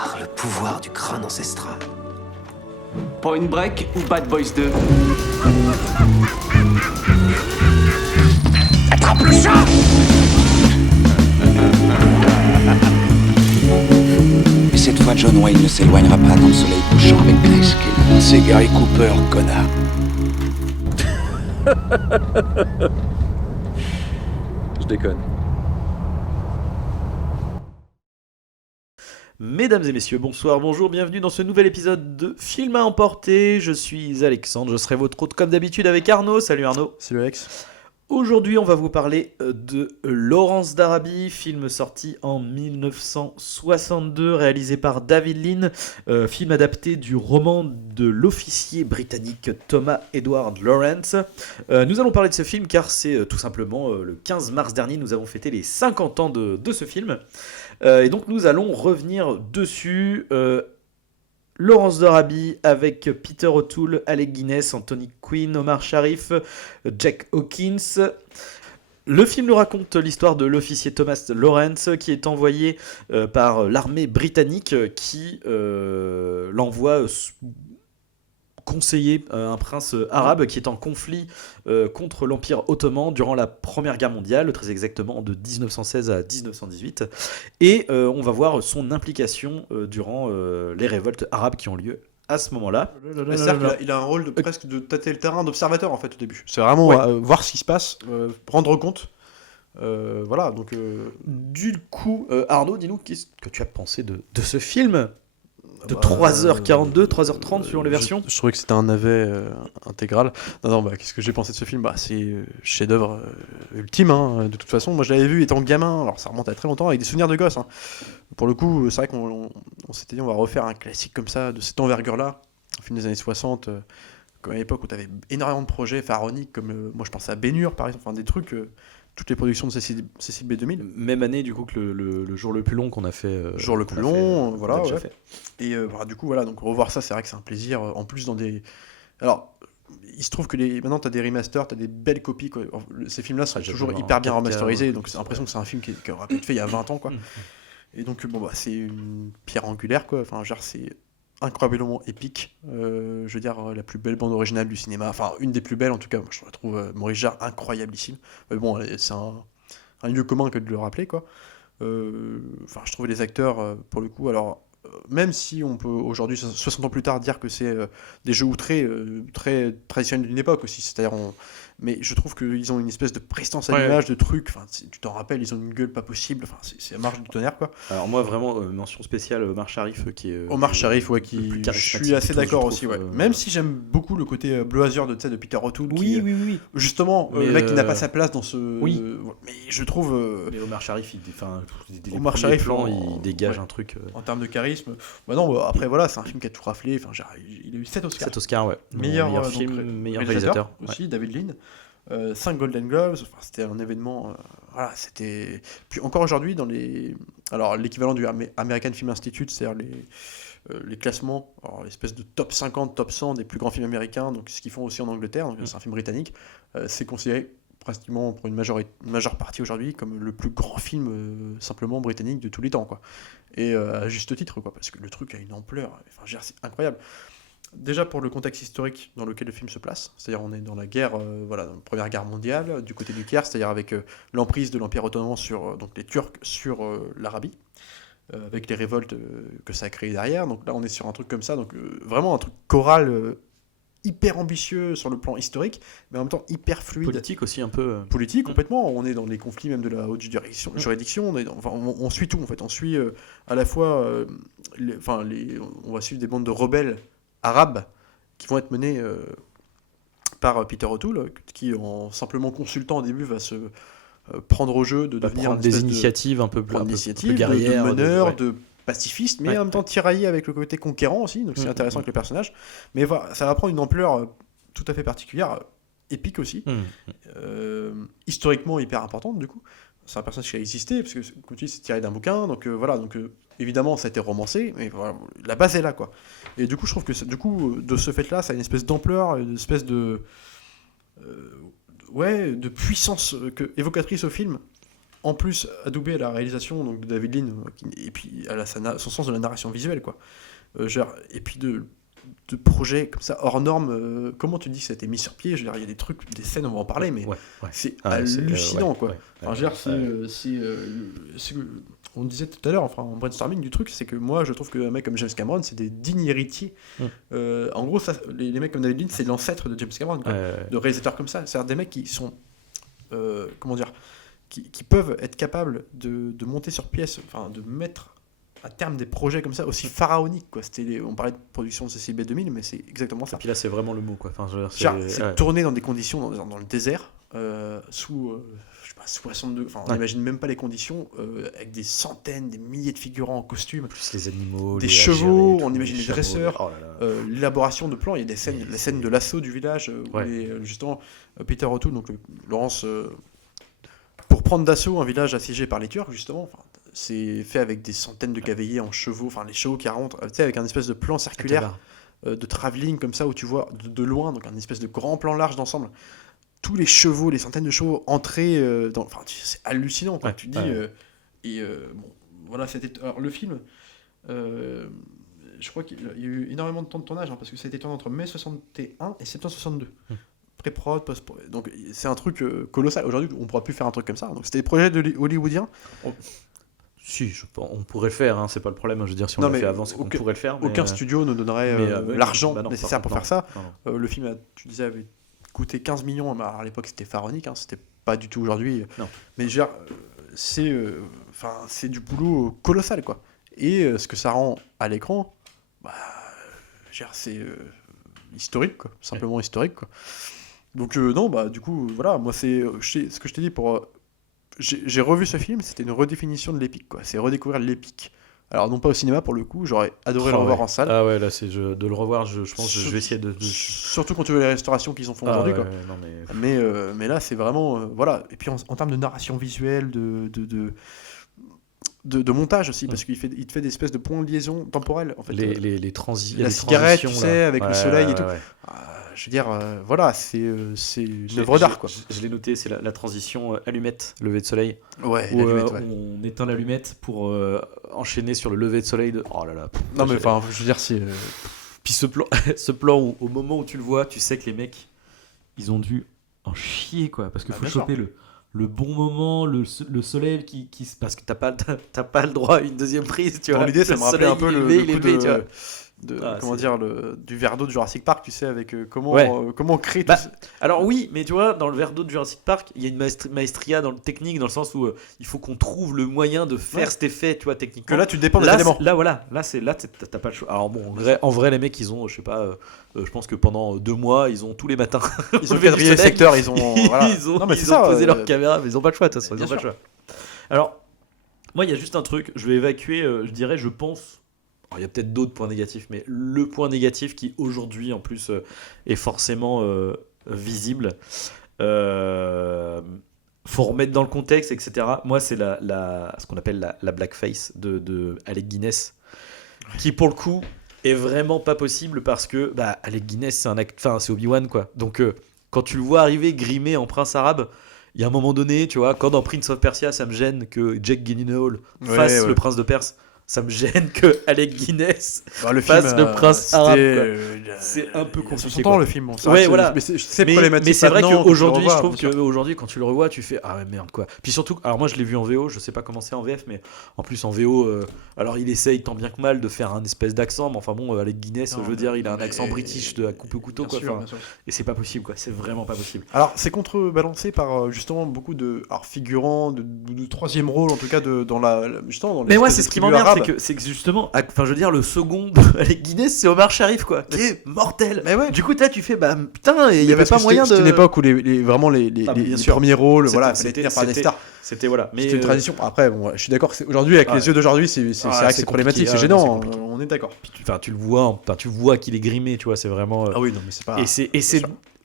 Par le pouvoir du crâne ancestral. Point Break ou Bad Boys 2? Attrape le chat! Et cette fois, John Wayne ne s'éloignera pas dans le soleil couchant avec Grayskull. C'est Gary Cooper, connard. Je déconne. Mesdames et messieurs, bonsoir, bonjour, bienvenue dans ce nouvel épisode de Film à emporter. Je suis Alexandre, je serai votre hôte comme d'habitude avec Arnaud. Salut Arnaud. Salut Alex. Aujourd'hui, on va vous parler de Lawrence d'Arabie, film sorti en 1962, réalisé par David Lean, film adapté du roman de l'officier britannique Thomas Edward Lawrence. Nous allons parler de ce film car c'est tout simplement le 15 mars dernier, nous avons fêté les 50 ans de ce film. Et donc nous allons revenir dessus. Lawrence d'Arabie avec Peter O'Toole, Alec Guinness, Anthony Quinn, Omar Sharif, Jack Hawkins. Le film nous raconte l'histoire de l'officier Thomas Lawrence qui est envoyé par l'armée britannique qui l'envoie conseiller un prince arabe qui est en conflit contre l'Empire ottoman durant la Première Guerre mondiale, très exactement de 1916 à 1918. Et on va voir son implication durant les révoltes arabes qui ont lieu à ce moment-là. C'est-à-dire qu'il a un rôle presque de tâter le terrain d'observateur en fait au début. C'est vraiment voir ce qui se passe, rendre compte. Voilà, donc... Du coup, Arnaud, dis-nous, qu'est-ce que tu as pensé de ce film de 3h42, 3h30 suivant les versions. Je trouvais que c'était un navet intégral. Non, qu'est-ce que j'ai pensé de ce film ? C'est chef-d'œuvre ultime, hein, de toute façon. Moi, je l'avais vu étant gamin, alors ça remonte à très longtemps, avec des souvenirs de gosse. Hein. Pour le coup, c'est vrai qu'on s'était dit, on va refaire un classique comme ça, de cette envergure-là, un film des années 60, comme à l'époque où tu avais énormément de projets pharaoniques, comme moi je pensais à Ben-Hur, par exemple, enfin, des trucs... toutes les productions de Cécile B2000. Même année du coup que le jour le plus long qu'on a fait. Jour le plus long, voilà. Ouais. Fait. Et du coup, voilà, donc revoir ça, c'est vrai que c'est un plaisir. En plus, dans des. Alors, il se trouve que maintenant, tu as des remasters, tu as des belles copies. Quoi. Ces films-là sont toujours hyper bien remasterisés, donc c'est l'impression que c'est un film qui aurait pu être fait il y a 20 ans. Quoi. Et donc, c'est une pierre angulaire, quoi. Enfin, genre, c'est incroyablement épique. Je veux dire, la plus belle bande originale du cinéma. Enfin, une des plus belles, en tout cas. Moi, je trouve Maurice Jarre incroyablissime. Mais bon, c'est un lieu commun que de le rappeler, quoi. Enfin, je trouve les acteurs, pour le coup, alors... même si on peut aujourd'hui, 60 ans plus tard, dire que c'est des jeux outrés, très traditionnels d'une époque aussi, c'est-à-dire mais je trouve qu'ils ont une espèce de prestance à l'image, de trucs, enfin, tu t'en rappelles, ils ont une gueule pas possible, enfin, c'est la marge du tonnerre, quoi. Alors moi, vraiment, mention spéciale Omar Sharif, qui est... Omar Sharif, ouais, qui... Je suis assez d'accord aussi, ouais. Même si j'aime beaucoup le côté Bleu Azur de Peter O'Toole, oui. Justement, le mec qui n'a pas sa place dans ce... Oui. Mais je trouve... Mais Omar Sharif, Omar Sharif, il dégage un truc... En termes de charisme... non, après, voilà, c'est un film qui a tout raflé, enfin, il a eu 7 Oscars. 7 Oscars, ouais. Meilleur film, donc, meilleur réalisateur. Aussi, ouais. David Lean. 5 Golden Globes, enfin, c'était un événement... voilà, c'était... Puis encore aujourd'hui, dans les... Alors, l'équivalent du American Film Institute, c'est-à-dire les classements, alors, l'espèce de top 50, top 100 des plus grands films américains, donc ce qu'ils font aussi en Angleterre, donc c'est un film britannique, c'est considéré pratiquement pour une majeure partie aujourd'hui comme le plus grand film simplement britannique de tous les temps, quoi. Et à juste titre, quoi, parce que le truc a une ampleur, enfin, c'est incroyable. Déjà pour le contexte historique dans lequel le film se place, c'est-à-dire on est dans la guerre, dans la Première Guerre mondiale, du côté du Caire, c'est-à-dire avec l'emprise de l'Empire ottoman sur donc les Turcs sur l'Arabie, avec les révoltes que ça a créé derrière. Donc là on est sur un truc comme ça, donc vraiment un truc choral hyper ambitieux sur le plan historique, mais en même temps hyper fluide. Politique aussi un peu. Politique complètement. On est dans les conflits même de la haute juridiction. On suit tout en fait. On suit à la fois, on va suivre des bandes de rebelles arabes qui vont être menés par Peter O'Toole, qui en simplement consultant au début va se prendre au jeu de devenir des initiatives un peu plus guerrières, de meneur, de pacifiste, mais en même temps tiraillé avec le côté conquérant aussi, donc c'est intéressant avec le personnage. Mais voilà, ça va prendre une ampleur tout à fait particulière, épique aussi, historiquement hyper importante du coup. C'est un personnage qui a existé, parce que comme tu dis, c'est tiré d'un bouquin, donc évidemment ça a été romancé, mais voilà, la base est là, quoi. Et du coup je trouve que de ce fait-là, ça a une espèce d'ampleur, une espèce de puissance évocatrice au film, en plus adoubé à la réalisation donc, de David Lean, et puis à son sens de la narration visuelle, quoi. Et puis de projets comme ça hors normes, comment tu dis que ça a été mis sur pied? Je veux dire, il y a des trucs, des scènes, on va en parler, mais c'est hallucinant, quoi. Enfin, je veux dire, on disait tout à l'heure, enfin, en brainstorming du truc, c'est que moi, je trouve qu'un mec comme James Cameron, c'est des dignes héritiers. En gros, ça, les mecs comme David Lean, c'est l'ancêtre de James Cameron, quoi, de réalisateurs comme ça. C'est-à-dire des mecs qui sont, comment dire, qui peuvent être capables de monter sur pièce, enfin, de mettre à terme des projets comme ça aussi pharaoniques, quoi. On parlait de production de CCB 2000, mais c'est exactement ça. Et puis là, c'est vraiment le mot, quoi. Enfin, je veux dire, c'est tourné dans des conditions dans le désert, sous je sais pas, 62, enfin on n'imagine même pas les conditions, avec des centaines, des milliers de figurants en costume, plus les animaux, des chevaux, on imagine les dresseurs, l'élaboration de plans. Il y a des scènes, la scène de l'assaut du village, où justement Peter O'Toole, donc Laurence, pour prendre d'assaut un village assiégé par les Turcs, justement. C'est fait avec des centaines de cavaliers en chevaux, enfin les chevaux qui rentrent, tu sais, avec un espèce de plan circulaire de travelling comme ça, où tu vois de loin, donc un espèce de grand plan large d'ensemble, tous les chevaux, les centaines de chevaux entrer enfin c'est hallucinant, quoi. Tu te dis bon, voilà, alors le film, je crois qu'il y a eu énormément de temps de tournage, parce que ça a été tourné entre mai 61 et septembre 62. Pré-prod, post-prod. Donc c'est un truc colossal. Aujourd'hui, on ne pourra plus faire un truc comme ça. Donc c'était des projets hollywoodiens. Si, on pourrait le faire, hein, c'est pas le problème. Je veux dire, si on l'a fait avant, c'est qu'on pourrait le faire. Aucun studio ne donnerait l'argent nécessaire pour faire ça. Le film, tu disais, avait coûté 15 millions. À l'époque, c'était pharaonique, hein, c'était pas du tout aujourd'hui. Mais je veux dire, c'est du boulot colossal, quoi. Et ce que ça rend à l'écran, je veux dire, c'est historique, quoi. Simplement historique, quoi. Donc, non, du coup, voilà, moi, c'est ce que je t'ai dit pour. J'ai revu ce film, c'était une redéfinition de l'épique, quoi. C'est redécouvrir l'épique. Alors, non pas au cinéma pour le coup, j'aurais adoré le revoir en salle. Ah ouais, là, de le revoir, je pense que je vais essayer de. Surtout quand tu vois les restaurations qu'ils en font aujourd'hui, quoi. Non, mais là, c'est vraiment. Voilà. Et puis en termes de narration visuelle, de montage aussi, parce qu'il te fait des espèces de points de liaison temporels, en fait. Les transitions. La cigarette, tu sais, avec le soleil et tout. Je veux dire, voilà, c'est une œuvre d'art, quoi. Je l'ai noté, c'est la transition allumette, lever de soleil. Ouais, où on éteint l'allumette pour enchaîner sur le lever de soleil de. Oh là là. Non, mais enfin, je veux dire, c'est. Puis ce plan où, au moment où tu le vois, tu sais que les mecs, ils ont dû en chier, quoi. Parce qu'il faut choper le bon moment, le soleil qui parce que t'as pas le droit à une deuxième prise, tu vois. L'idée, ça me rappelait un peu le coup tu vois. Du verre d'eau de Jurassic Park, tu sais, avec comment créer tout ça. Alors oui, mais tu vois, dans le verre d'eau de Jurassic Park, il y a une maestria dans le technique, dans le sens où il faut qu'on trouve le moyen de faire cet effet, tu vois, techniquement. Que là, tu dépends des éléments. Là, t'as pas le choix. Alors bon, en vrai, les mecs, ils ont, je sais pas, je pense que pendant 2 mois, ils ont tous les matins. Ils ont quadrillé les secteurs, ils ont. Voilà. Ils ont posé leur caméra, mais ils ont pas le choix, de toute façon. Ils ont pas le choix. Alors, moi, il y a juste un truc, je vais évacuer, je pense. Alors, il y a peut-être d'autres points négatifs, mais le point négatif qui aujourd'hui en plus est forcément visible, faut remettre dans le contexte, etc. Moi, c'est ce qu'on appelle la blackface de Alec Guinness, qui pour le coup est vraiment pas possible parce que Alec Guinness c'est Obi-Wan, quoi. Donc quand tu le vois arriver grimé en prince arabe, il y a un moment donné, tu vois, quand dans Prince of Persia, ça me gêne que Jake Gyllenhaal fasse le prince de Perse. Ça me gêne que Alec Guinness fasse le prince arabe. C'est un peu compliqué. C'est le film. Voilà. Mais c'est problématique. Mais c'est vrai qu'aujourd'hui, je trouve qu'aujourd'hui, quand tu le revois, tu fais ah merde, quoi. Puis surtout, alors moi je l'ai vu en VO, je sais pas comment c'est en VF, mais en plus en VO, alors il essaye tant bien que mal de faire un espèce d'accent, mais enfin bon, Alec Guinness, je veux dire, il a un accent british de la coupe au couteau, quoi. Sûr. Et c'est pas possible, quoi. C'est vraiment pas possible. Alors c'est contrebalancé par justement beaucoup de figurants, de troisième rôle en tout cas dans mais ouais, c'est ce qui m'emmerde. C'est que justement, enfin je veux dire, le second avec Guinness, c'est Omar Sharif, quoi, qui est mortel. Mais ouais. Du coup là tu fais putain, il y avait pas moyen de. C'était une époque où les premiers rôles, voilà, c'était par des stars. C'était voilà, mais c'était une tradition. Après bon, je suis d'accord, aujourd'hui avec les yeux d'aujourd'hui, c'est vrai que c'est problématique, c'est gênant, on est d'accord. Tu le vois qu'il est grimé, tu vois, c'est vraiment. Ah oui, non mais c'est pas.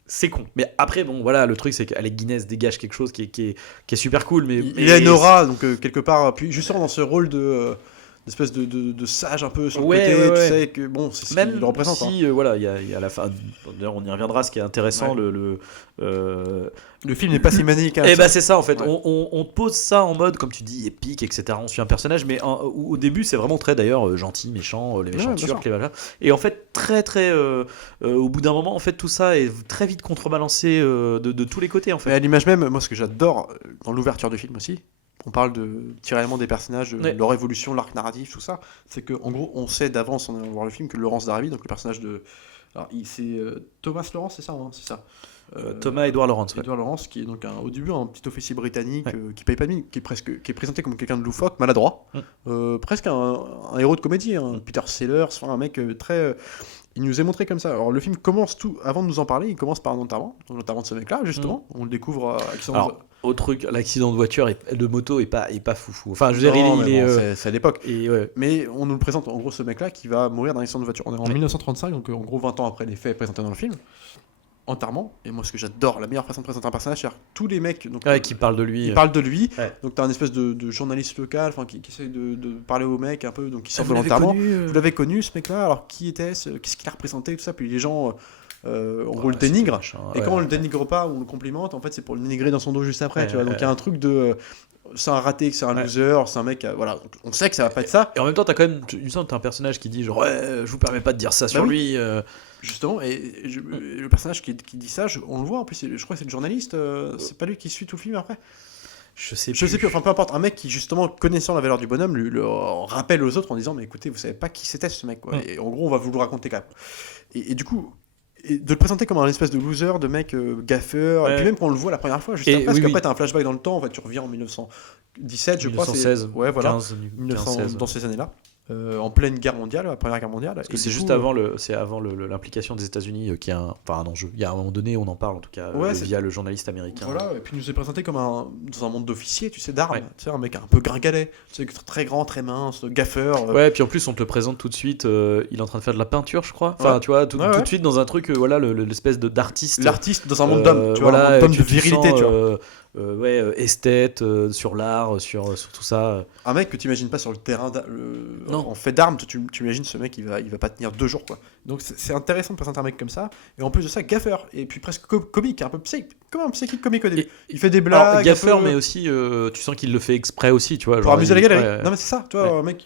C'est con. Mais après, bon, voilà, le truc, c'est qu'Alec Guinness dégage quelque chose qui est super cool. Mais il a une aura, donc quelque part, puis justement dans ce rôle de d'espèce de sage un peu sur le Ouais, côté, ouais, tu ouais. sais que bon, c'est ce Même qu'il représente. hein. si, voilà, il y a la fin. D'ailleurs, on y reviendra. Ce qui est intéressant, Ouais. euh, Le film n'est pas si manichéen. Eh que bah ça. c'est ça en fait, Ouais. on te pose ça en mode, comme tu dis, épique, etc. On suit un personnage, mais au début c'est vraiment très d'ailleurs gentil, méchant, les méchants Ouais, bien turcs, sûr. les machins. Et en fait, au bout d'un moment, en fait, tout ça est très vite contrebalancé de tous les côtés en Mais fait. à l'image même, moi ce que j'adore dans l'ouverture du film aussi, on parle de tiraillement des personnages, de Ouais. leur évolution, l'arc narratif, tout ça, c'est que en gros on sait d'avance en allant voir le film que Laurence d'Arabie, donc le personnage de... Alors c'est Thomas Lawrence, c'est ça, hein, c'est ça. Thomas Edward Lawrence. Ouais. Edward Lawrence, qui est donc au début un petit officier britannique Ouais. qui paye pas de mine, qui est présenté comme quelqu'un de loufoque, maladroit, presque un héros de comédie, hein, Peter Sellers, enfin, un mec très... il nous est montré comme ça. Alors le film commence tout, avant de nous en parler, il commence par un enterrement, donc l'enterrement de ce mec-là, justement, on le découvre accident Alors, au truc, l'accident de voiture de moto est pas foufou. Enfin, je veux dire, Non, il mais est. bon, c'est à l'époque. Et ouais. Mais on nous le présente en gros ce mec-là qui va mourir d'un accident de voiture. On est en Ouais. 1935, donc en gros 20 ans après les faits présentés dans le film. Enterrement. Et moi, ce que j'adore, la meilleure façon de présenter un personnage, c'est tous les mecs donc, Ouais, qui parle de lui. ils parlent de lui. Ouais. Donc t'as un espèce de journaliste local, enfin qui essaie de parler au mec un peu, donc qui sort de Vous l'avez l'enterrement. connu, Vous l'avez connu ce mec-là. Alors qui était-ce? Qu'est-ce qu'il a représenté, tout ça. Puis les gens, en gros, le Ouais, dénigrent. c'est machin, Et ouais. quand on le dénigre pas ou on le complimente, en fait, c'est pour le dénigrer dans son dos juste après. Ouais, tu vois. Donc il y a un truc de c'est un raté, c'est un Ouais. loser, c'est un mec. Voilà. Donc, on sait que ça va pas être ça. Et en même temps, t'as quand même, il me semble que t'as un personnage qui dit genre, ouais, je vous permets pas de dire ça sur oui. lui. Justement, et le personnage qui dit ça, on le voit en plus, je crois que c'est le journaliste, c'est pas lui qui suit tout le film après. Je sais Je sais plus, enfin peu importe, un mec qui justement connaissant la valeur du bonhomme lui le rappelle aux autres en disant mais écoutez, vous savez pas qui c'était ce mec quoi. Ouais. Et en gros on va vous le raconter quand même. Et du coup, de le présenter comme un espèce de loser, de mec gaffeur, Ouais. et puis même quand on le voit la première fois, juste Et après, parce oui, qu'après oui. t'as un flashback dans le temps, en fait tu reviens en 1917 je crois. 1916, Ouais voilà, 15, 1900, dans ces années-là. En pleine guerre mondiale, la première guerre mondiale. Parce que c'est juste avant l'implication des États-Unis qui est un enjeu. Il y a un moment donné, on en parle en tout cas Ouais, via le journaliste américain. Voilà, et puis il nous est présenté comme dans un monde d'officiers, tu sais, d'armes. Ouais. Tu sais, un mec un peu gringalet, tu sais, très grand, très mince, gaffeur. Ouais, puis en plus on te le présente tout de suite. Il est en train de faire de la peinture, je crois. Enfin, Ouais. tu vois, tout Ouais. de suite dans un truc, voilà, l'espèce d'artiste. L'artiste dans un monde d'hommes, tu vois, voilà, un monde d'hommes tu de te virilité, sens, tu vois. Esthète, sur l'art, sur tout ça. Un mec que tu imagines pas sur le terrain Non. en fait d'armes, tu imagines ce mec, il va pas tenir 2 jours, quoi. Donc c'est intéressant de présenter un mec comme ça, et en plus de ça, gaffeur, et puis presque comique, un peu comme un psychique comique au début. Et- Il fait des blagues. Alors, gaffeur, un peu- mais aussi, tu sens qu'il le fait exprès aussi, tu vois. Pour genre, amuser la il- galerie. ouais. Non mais c'est ça, tu vois, Ouais. un mec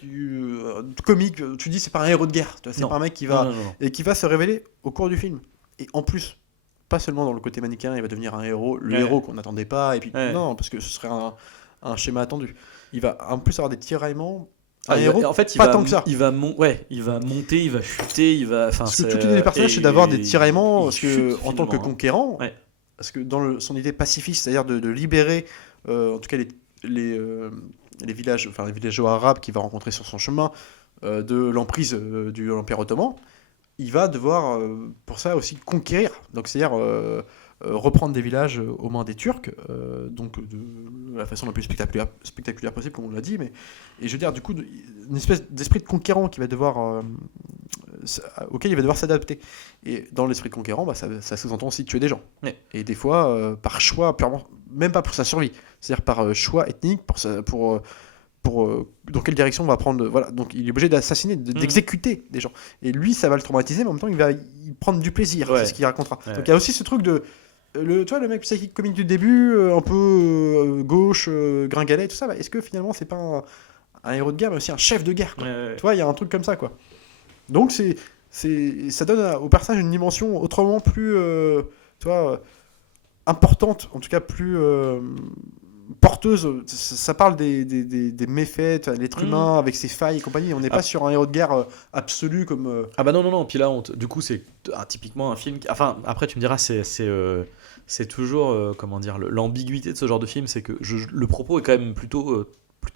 comique, tu dis c'est pas un héros de guerre, tu vois, c'est Non. pas un mec qui Non, va non, non. et qui va se révéler au cours du film. Et en plus, pas seulement dans le côté manichéen, il va devenir un héros, le Ouais. héros qu'on n'attendait pas, et puis Ouais. non, parce que ce serait un schéma attendu. Il va en plus avoir des tiraillements. Un Ah, héros, en fait, il pas va, tant que ça. il va monter, il va chuter, il va. Parce que toute l'idée des personnages, c'est d'avoir des tiraillements, parce que en tant que conquérant. conquérant, Ouais. parce que dans son idée pacifiste, c'est-à-dire de libérer, en tout cas les villages, enfin les villageois arabes qu'il va rencontrer sur son chemin, de l'emprise de l'Empire ottoman, il va devoir pour ça aussi conquérir, donc c'est-à-dire reprendre des villages aux mains des Turcs, donc de la façon la plus spectaculaire possible, comme on l'a dit, mais et je veux dire du coup une espèce d'esprit de conquérant qui va devoir auquel il va devoir s'adapter. Et dans l'esprit de conquérant, bah, ça sous-entend aussi tuer des gens. Ouais. Et des fois par choix purement, même pas pour sa survie, c'est-à-dire par choix ethnique, pour dans quelle direction on va prendre. Voilà, donc il est obligé d'assassiner, d'exécuter des gens. Et lui, ça va le traumatiser, mais en même temps, il va y prendre du plaisir. Ouais. C'est ce qu'il racontera. Ouais. Donc il y a aussi ce truc de. Tu vois, le mec psychique comique du début, un peu gauche, gringalet, tout ça, bah, est-ce que finalement, c'est pas un héros de guerre, mais aussi un chef de guerre, quoi. Tu vois, il y a un truc comme ça, quoi. Donc ça donne au personnage une dimension autrement plus, tu vois, importante, en tout cas plus porteuse. Ça parle des méfaits, tu vois, l'être humain avec ses failles et compagnie. On n'est pas sur un héros de guerre absolu comme. Ah bah non, puis là, du coup, c'est typiquement un film. Enfin, après, tu me diras, c'est toujours, comment dire, l'ambiguïté de ce genre de film, c'est que le propos est quand même plutôt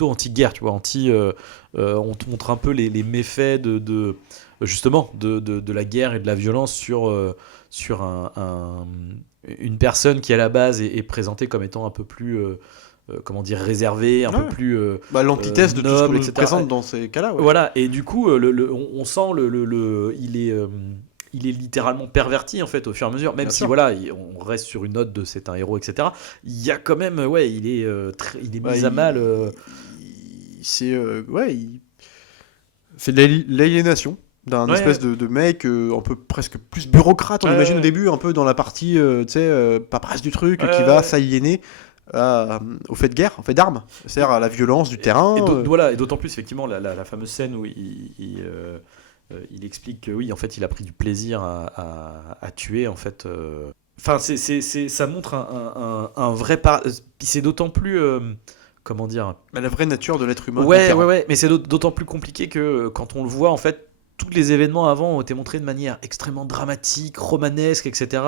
anti-guerre, tu vois, on te montre un peu les méfaits justement de la guerre et de la violence sur une personne qui à la base est présentée comme étant un peu plus comment dire, réservée, un peu plus l'antithèse de tout ce noble, qu'on nous etc. présente dans ces cas-là. Ouais. Voilà, et du coup on sent il est littéralement perverti en fait au fur et à mesure, même Bien si sûr. voilà, on reste sur une note de c'est un héros, etc. Il y a quand même, ouais, il est mis à mal. C'est de l'aliénation d'un Ouais, espèce de mec un peu presque plus bureaucrate, on Ouais, imagine ouais. au début, un peu dans la partie, tu sais, paperasse du truc, Ouais, qui va ouais. s'aliéner au fait de guerre, au fait d'armes, c'est-à-dire à la violence du terrain. Voilà, et d'autant plus effectivement la fameuse scène où il explique que oui, en fait, il a pris du plaisir à tuer, en fait. Enfin, ça montre un vrai puis c'est d'autant plus comment dire. La vraie nature de l'être humain. Ouais, conquérant. ouais, mais c'est d'autant plus compliqué que quand on le voit, en fait, tous les événements avant ont été montrés de manière extrêmement dramatique, romanesque, etc.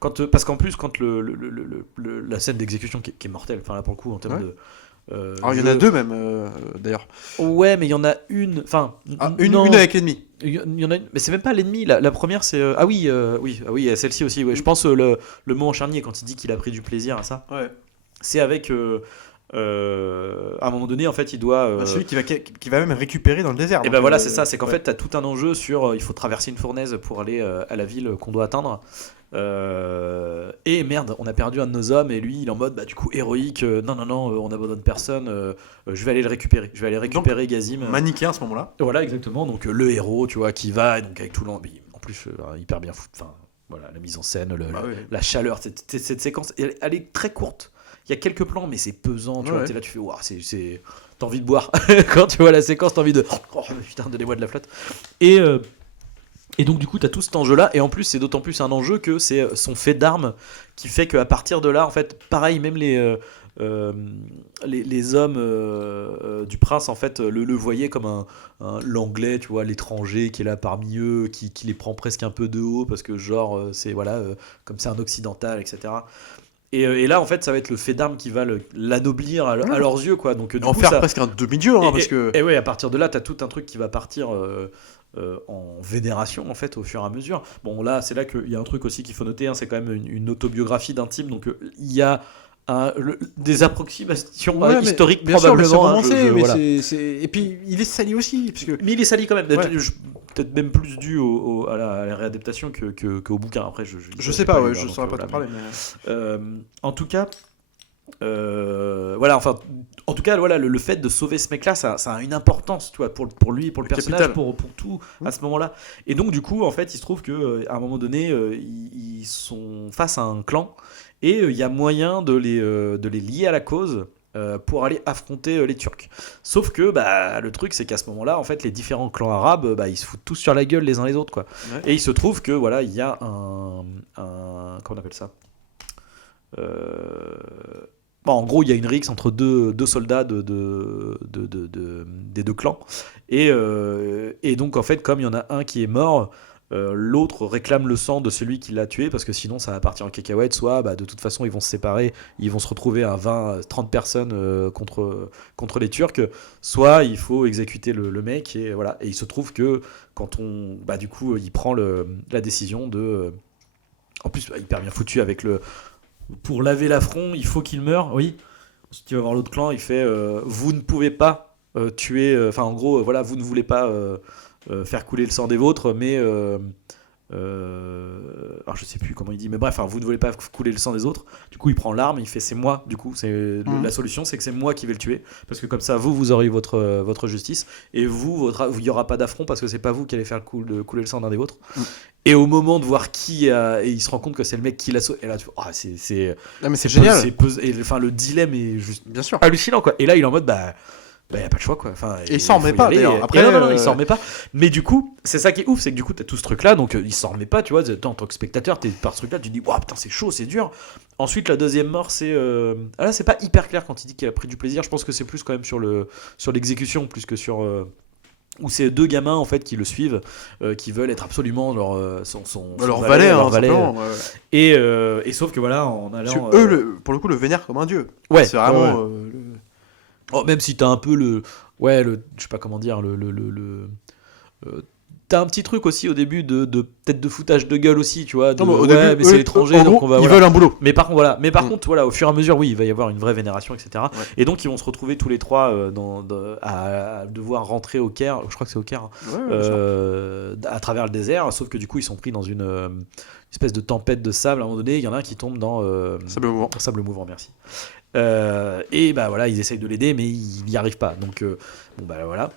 Parce qu'en plus, quand la scène d'exécution qui est mortelle, enfin là pour le coup, en termes Ouais. de. Alors il y en a deux même, d'ailleurs. Ouais, mais il y en a une. Enfin, Une non, avec l'ennemi. il y en a une, mais c'est même pas l'ennemi. La première, c'est. Ah oui, oui, celle-ci aussi. Ouais. Je pense le moment charnier quand il dit qu'il a pris du plaisir à ça. Ouais. C'est avec. À un moment donné, en fait, il doit. Celui qui va même récupérer dans le désert. Et donc, ben voilà, c'est ça. C'est qu'en ouais. fait, t'as tout un enjeu sur. Il faut traverser une fournaise pour aller à la ville qu'on doit atteindre. Et merde, on a perdu un de nos hommes et lui, il est en mode, bah du coup, héroïque. Non, on abandonne personne. Je vais aller le récupérer. Je vais aller récupérer Gazim. Manichéen à ce moment-là. Voilà, exactement. Donc le héros, tu vois, qui va, et donc avec tout l'ambi. En plus, hyper bien foutu. Enfin, voilà, la mise en scène, Oui. la chaleur, cette séquence, elle est très courte. Il y a quelques plans, mais c'est pesant. Tu vois, t'es là, tu fais, waouh, t'as envie de boire. Quand tu vois la séquence, t'as envie de, oh putain, donnez-moi de la flotte. Et donc du coup, t'as tout cet enjeu-là, et en plus, c'est d'autant plus un enjeu que c'est son fait d'armes qui fait qu'à partir de là, en fait, pareil, même les hommes du prince, en fait, le voyaient comme l'anglais, tu vois, l'étranger qui est là parmi eux, qui les prend presque un peu de haut parce que genre, c'est voilà, comme c'est un occidental, etc. Et là, en fait, ça va être le fait d'armes qui va l'anoblir à leurs yeux, quoi. Donc du En coup, faire ça, presque un demi-dieu, hein, parce que. et ouais, à partir de là, t'as tout un truc qui va partir en vénération, en fait, au fur et à mesure. Bon, là, c'est là qu'il y a un truc aussi qu'il faut noter, hein, c'est quand même une autobiographie d'intime, donc il y a des approximations Ouais, historiques, bien sûr, mais c'est probablement. romancé, mais voilà. Et puis, il est sali aussi, parce que. Mais il est sali quand même, Ouais. peut-être même plus dû à la réadaptation qu'au bouquin. Après, Je sais pas, lu, ouais, hein, je donc, saurais pas voilà, te parler, mais. en tout cas, voilà, enfin, en tout cas, voilà, le fait de sauver ce mec-là, ça a une importance, tu vois, pour lui, pour le personnage, Capital. pour tout à ce moment-là. Et donc, du coup, en fait, il se trouve que à un moment donné, ils sont face à un clan et il y a moyen de les lier à la cause. Pour aller affronter les Turcs. Sauf que bah, le truc c'est qu'à ce moment-là, en fait, les différents clans arabes, bah, ils se foutent tous sur la gueule les uns les autres, quoi. Ouais. Et il se trouve que voilà, il y a comment on appelle ça Bon, en gros, il y a une rixe entre deux soldats des deux clans. Et donc, en fait, comme il y en a un qui est mort, l'autre réclame le sang de celui qui l'a tué, parce que sinon, ça va partir en cacahuète. Soit, bah, de toute façon, ils vont se séparer, ils vont se retrouver à 20-30 personnes contre les Turcs. Soit, il faut exécuter le mec. Et voilà. Et il se trouve que quand bah, du coup, il prend la décision de. En plus, bah, hyper bien foutu avec pour laver l'affront, il faut qu'il meure, oui. Ensuite, tu vas voir l'autre clan, il fait vous ne pouvez pas tuer. Enfin, en gros, voilà, vous ne voulez pas faire couler le sang des vôtres, mais. Alors, je sais plus comment il dit, mais bref, vous ne voulez pas couler le sang des autres. Du coup, il prend l'arme, il fait c'est moi, du coup. La solution, c'est que c'est moi qui vais le tuer. Parce que comme ça, vous aurez votre justice. Et il n'y aura pas d'affront parce que c'est pas vous qui allez faire couler le sang d'un des vôtres. Et au moment de voir qui et il se rend compte que c'est le mec qui l'a sauvé. Et là, tu vois, c'est Ah, mais c'est génial. Enfin, le dilemme est juste Bien sûr. hallucinant, quoi. Et là, il est en mode, bah, y a pas de choix, quoi. Enfin, Et il s'en remet faut y pas, aller. d'ailleurs. Après, Non, il s'en remet pas. Mais du coup, c'est ça qui est ouf, c'est que du coup, t'as tout ce truc-là, donc il s'en remet pas, tu vois. En tant que spectateur, t'es par ce truc-là, tu te dis, waouh, putain, c'est chaud, c'est dur. Ensuite, la deuxième mort, c'est. Ah là, c'est pas hyper clair quand il dit qu'il a pris du plaisir. Je pense que c'est plus quand même sur l'exécution, plus que sur. Où c'est deux gamins en fait qui le suivent, qui veulent être absolument son valet, leur hein, valet. simplement, ouais. Et sauf que voilà, en allant. Parce que eux, pour le coup, le vénèrent comme un dieu. Ouais, C'est vraiment. ouais. Oh, même si t'as un peu je sais pas comment dire, t'as un petit truc aussi au début de peut-être de foutage de gueule aussi, tu vois. Non, mais au début, mais c'est l'étranger, en donc gros, on va. ils Voilà. veulent un boulot. Mais par contre, voilà, au fur et à mesure, oui, il va y avoir une vraie vénération, etc. Ouais. Et donc, ils vont se retrouver tous les trois à devoir rentrer au Caire. Je crois que c'est au Caire, à travers le désert. Sauf que du coup, ils sont pris dans une espèce de tempête de sable. À un moment donné, il y en a un qui tombe dans sable mouvant, merci. Et bah voilà, ils essayent de l'aider, mais ils n'y arrivent pas. Donc bon bah voilà.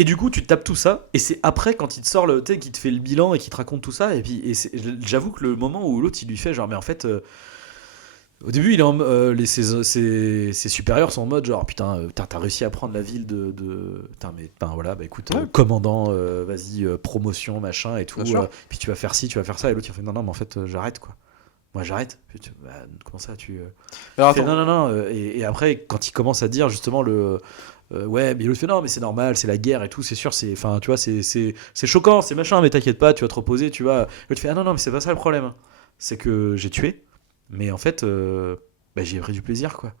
Et du coup, tu te tapes tout ça, et c'est après quand il te sort tu sais, qu'il te fait le bilan et qu'il te raconte tout ça, et puis j'avoue que le moment où l'autre il lui fait genre, mais en fait, au début, il est ses supérieurs sont en mode genre, putain, t'as réussi à prendre la ville putain, mais ben voilà, bah écoute, commandant, vas-y, promotion, machin et tout, puis tu vas faire ci, tu vas faire ça, et l'autre il fait non, mais en fait, j'arrête quoi. Moi j'arrête. Puis bah, comment ça tu. Alors, fait, non, et après, quand il commence à dire justement ouais, mais l'autre fait non, mais c'est normal, c'est la guerre et tout, c'est sûr, enfin, tu vois, c'est choquant, c'est machin, mais t'inquiète pas, tu vas te reposer, tu vas. L'autre fait ah non, mais c'est pas ça le problème, c'est que j'ai tué, mais en fait, bah, j'ai pris du plaisir, quoi.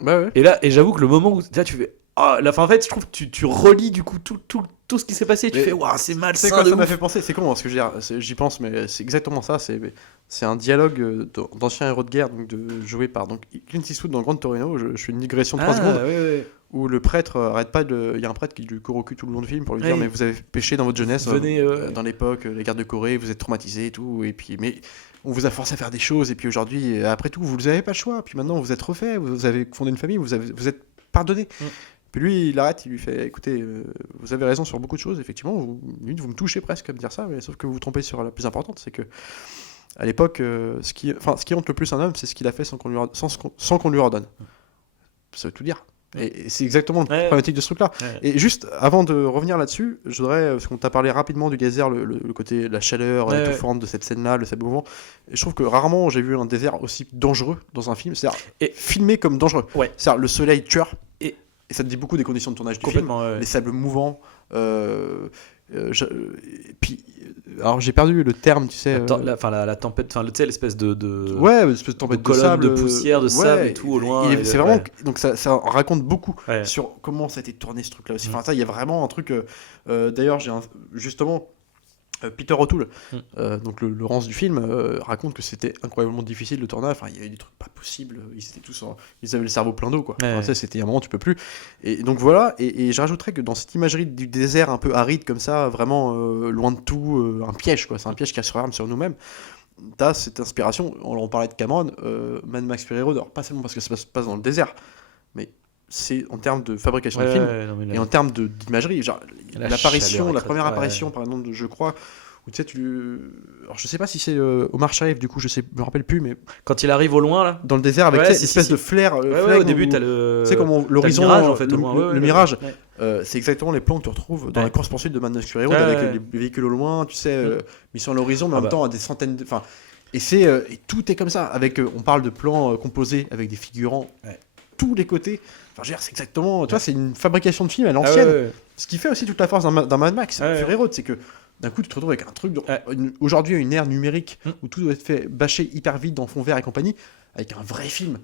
Ouais. Et j'avoue que le moment où là, tu fais oh, la fin, en fait, je trouve que tu relis du coup tout ce qui s'est passé, tu fais waouh, c'est mal, c'est quoi ça m'a fait penser, c'est con, parce que j'y pense, mais c'est exactement ça, c'est un dialogue d'anciens héros de guerre, donc joué par Clint Eastwood dans Grand Torino. Je fais une digression de 3 secondes. Où le prêtre arrête pas il y a un prêtre qui lui court au cul tout le long du film pour lui dire mais vous avez péché dans votre jeunesse, dans l'époque, la guerre de Corée, vous êtes traumatisé et tout, et puis mais on vous a forcé à faire des choses, et puis aujourd'hui, après tout, vous n'avez pas le choix, puis maintenant vous êtes refait, vous avez fondé une famille, vous êtes pardonné. Puis lui, il arrête, il lui fait écoutez, vous avez raison sur beaucoup de choses, effectivement, vous me touchez presque à me dire ça, mais sauf que vous vous trompez sur la plus importante, c'est que à l'époque, ce qui honte le plus un homme, c'est ce qu'il a fait sans qu'on lui ordonne. Ça veut tout dire. Et c'est exactement la problématique de ce truc-là. Et juste avant de revenir là-dessus, je voudrais, parce qu'on t'a parlé rapidement du désert, le côté, la chaleur étouffante de cette scène-là, le sable mouvant. Et je trouve que rarement j'ai vu un désert aussi dangereux dans un film, c'est-à-dire filmé comme dangereux. C'est-à-dire le soleil tueur. Et ça te dit beaucoup des conditions de tournage du film. Les sables mouvants. Puis, alors j'ai perdu le terme, tu sais. La tempête, tu sais, l'espèce de l'espèce de tempête de sable, de poussière, de sable et tout au loin. C'est vraiment, donc ça raconte beaucoup sur comment ça a été tourné ce truc-là aussi. Enfin, ça, il y a vraiment un truc. D'ailleurs, justement. Peter O'Toole, donc le Laurence du film, raconte que c'était incroyablement difficile le tournage. Enfin, il y avait des trucs pas possibles. Ils avaient le cerveau plein d'eau, quoi. Enfin, c'était un moment tu peux plus. Et donc voilà. Et je rajouterais que dans cette imagerie du désert un peu aride comme ça, vraiment loin de tout, un piège, quoi. C'est un piège qui se referme sur nous-mêmes. T'as cette inspiration. On parlait de Cameron, Mad Max Fury Road. Alors pas seulement parce que ça se passe dans le désert, mais c'est en termes de fabrication de film et en termes d'imagerie, genre l'apparition, la première apparition par exemple, je crois, où tu sais alors je sais pas si c'est Omar Sharif, du coup je me rappelle plus, mais quand il arrive au loin là dans le désert avec cette espèce de flair, au début t'as tu sais comment l'horizon, le mirage, en fait, le mirage, c'est exactement les plans que tu retrouves dans la course poursuite de Mad Max Fury Road, avec les véhicules au loin, tu sais, mission à l'horizon, mais en même temps à des centaines et tout est comme ça, avec on parle de plans composés avec des figurants tous les côtés. Enfin, je veux dire, c'est exactement, tu vois, c'est une fabrication de film à l'ancienne. Ce qui fait aussi toute la force d'un Mad Max Fury Road, c'est que d'un coup tu te retrouves avec un truc aujourd'hui à une ère numérique où tout doit être fait bâcher hyper vite dans fond vert et compagnie, avec un vrai film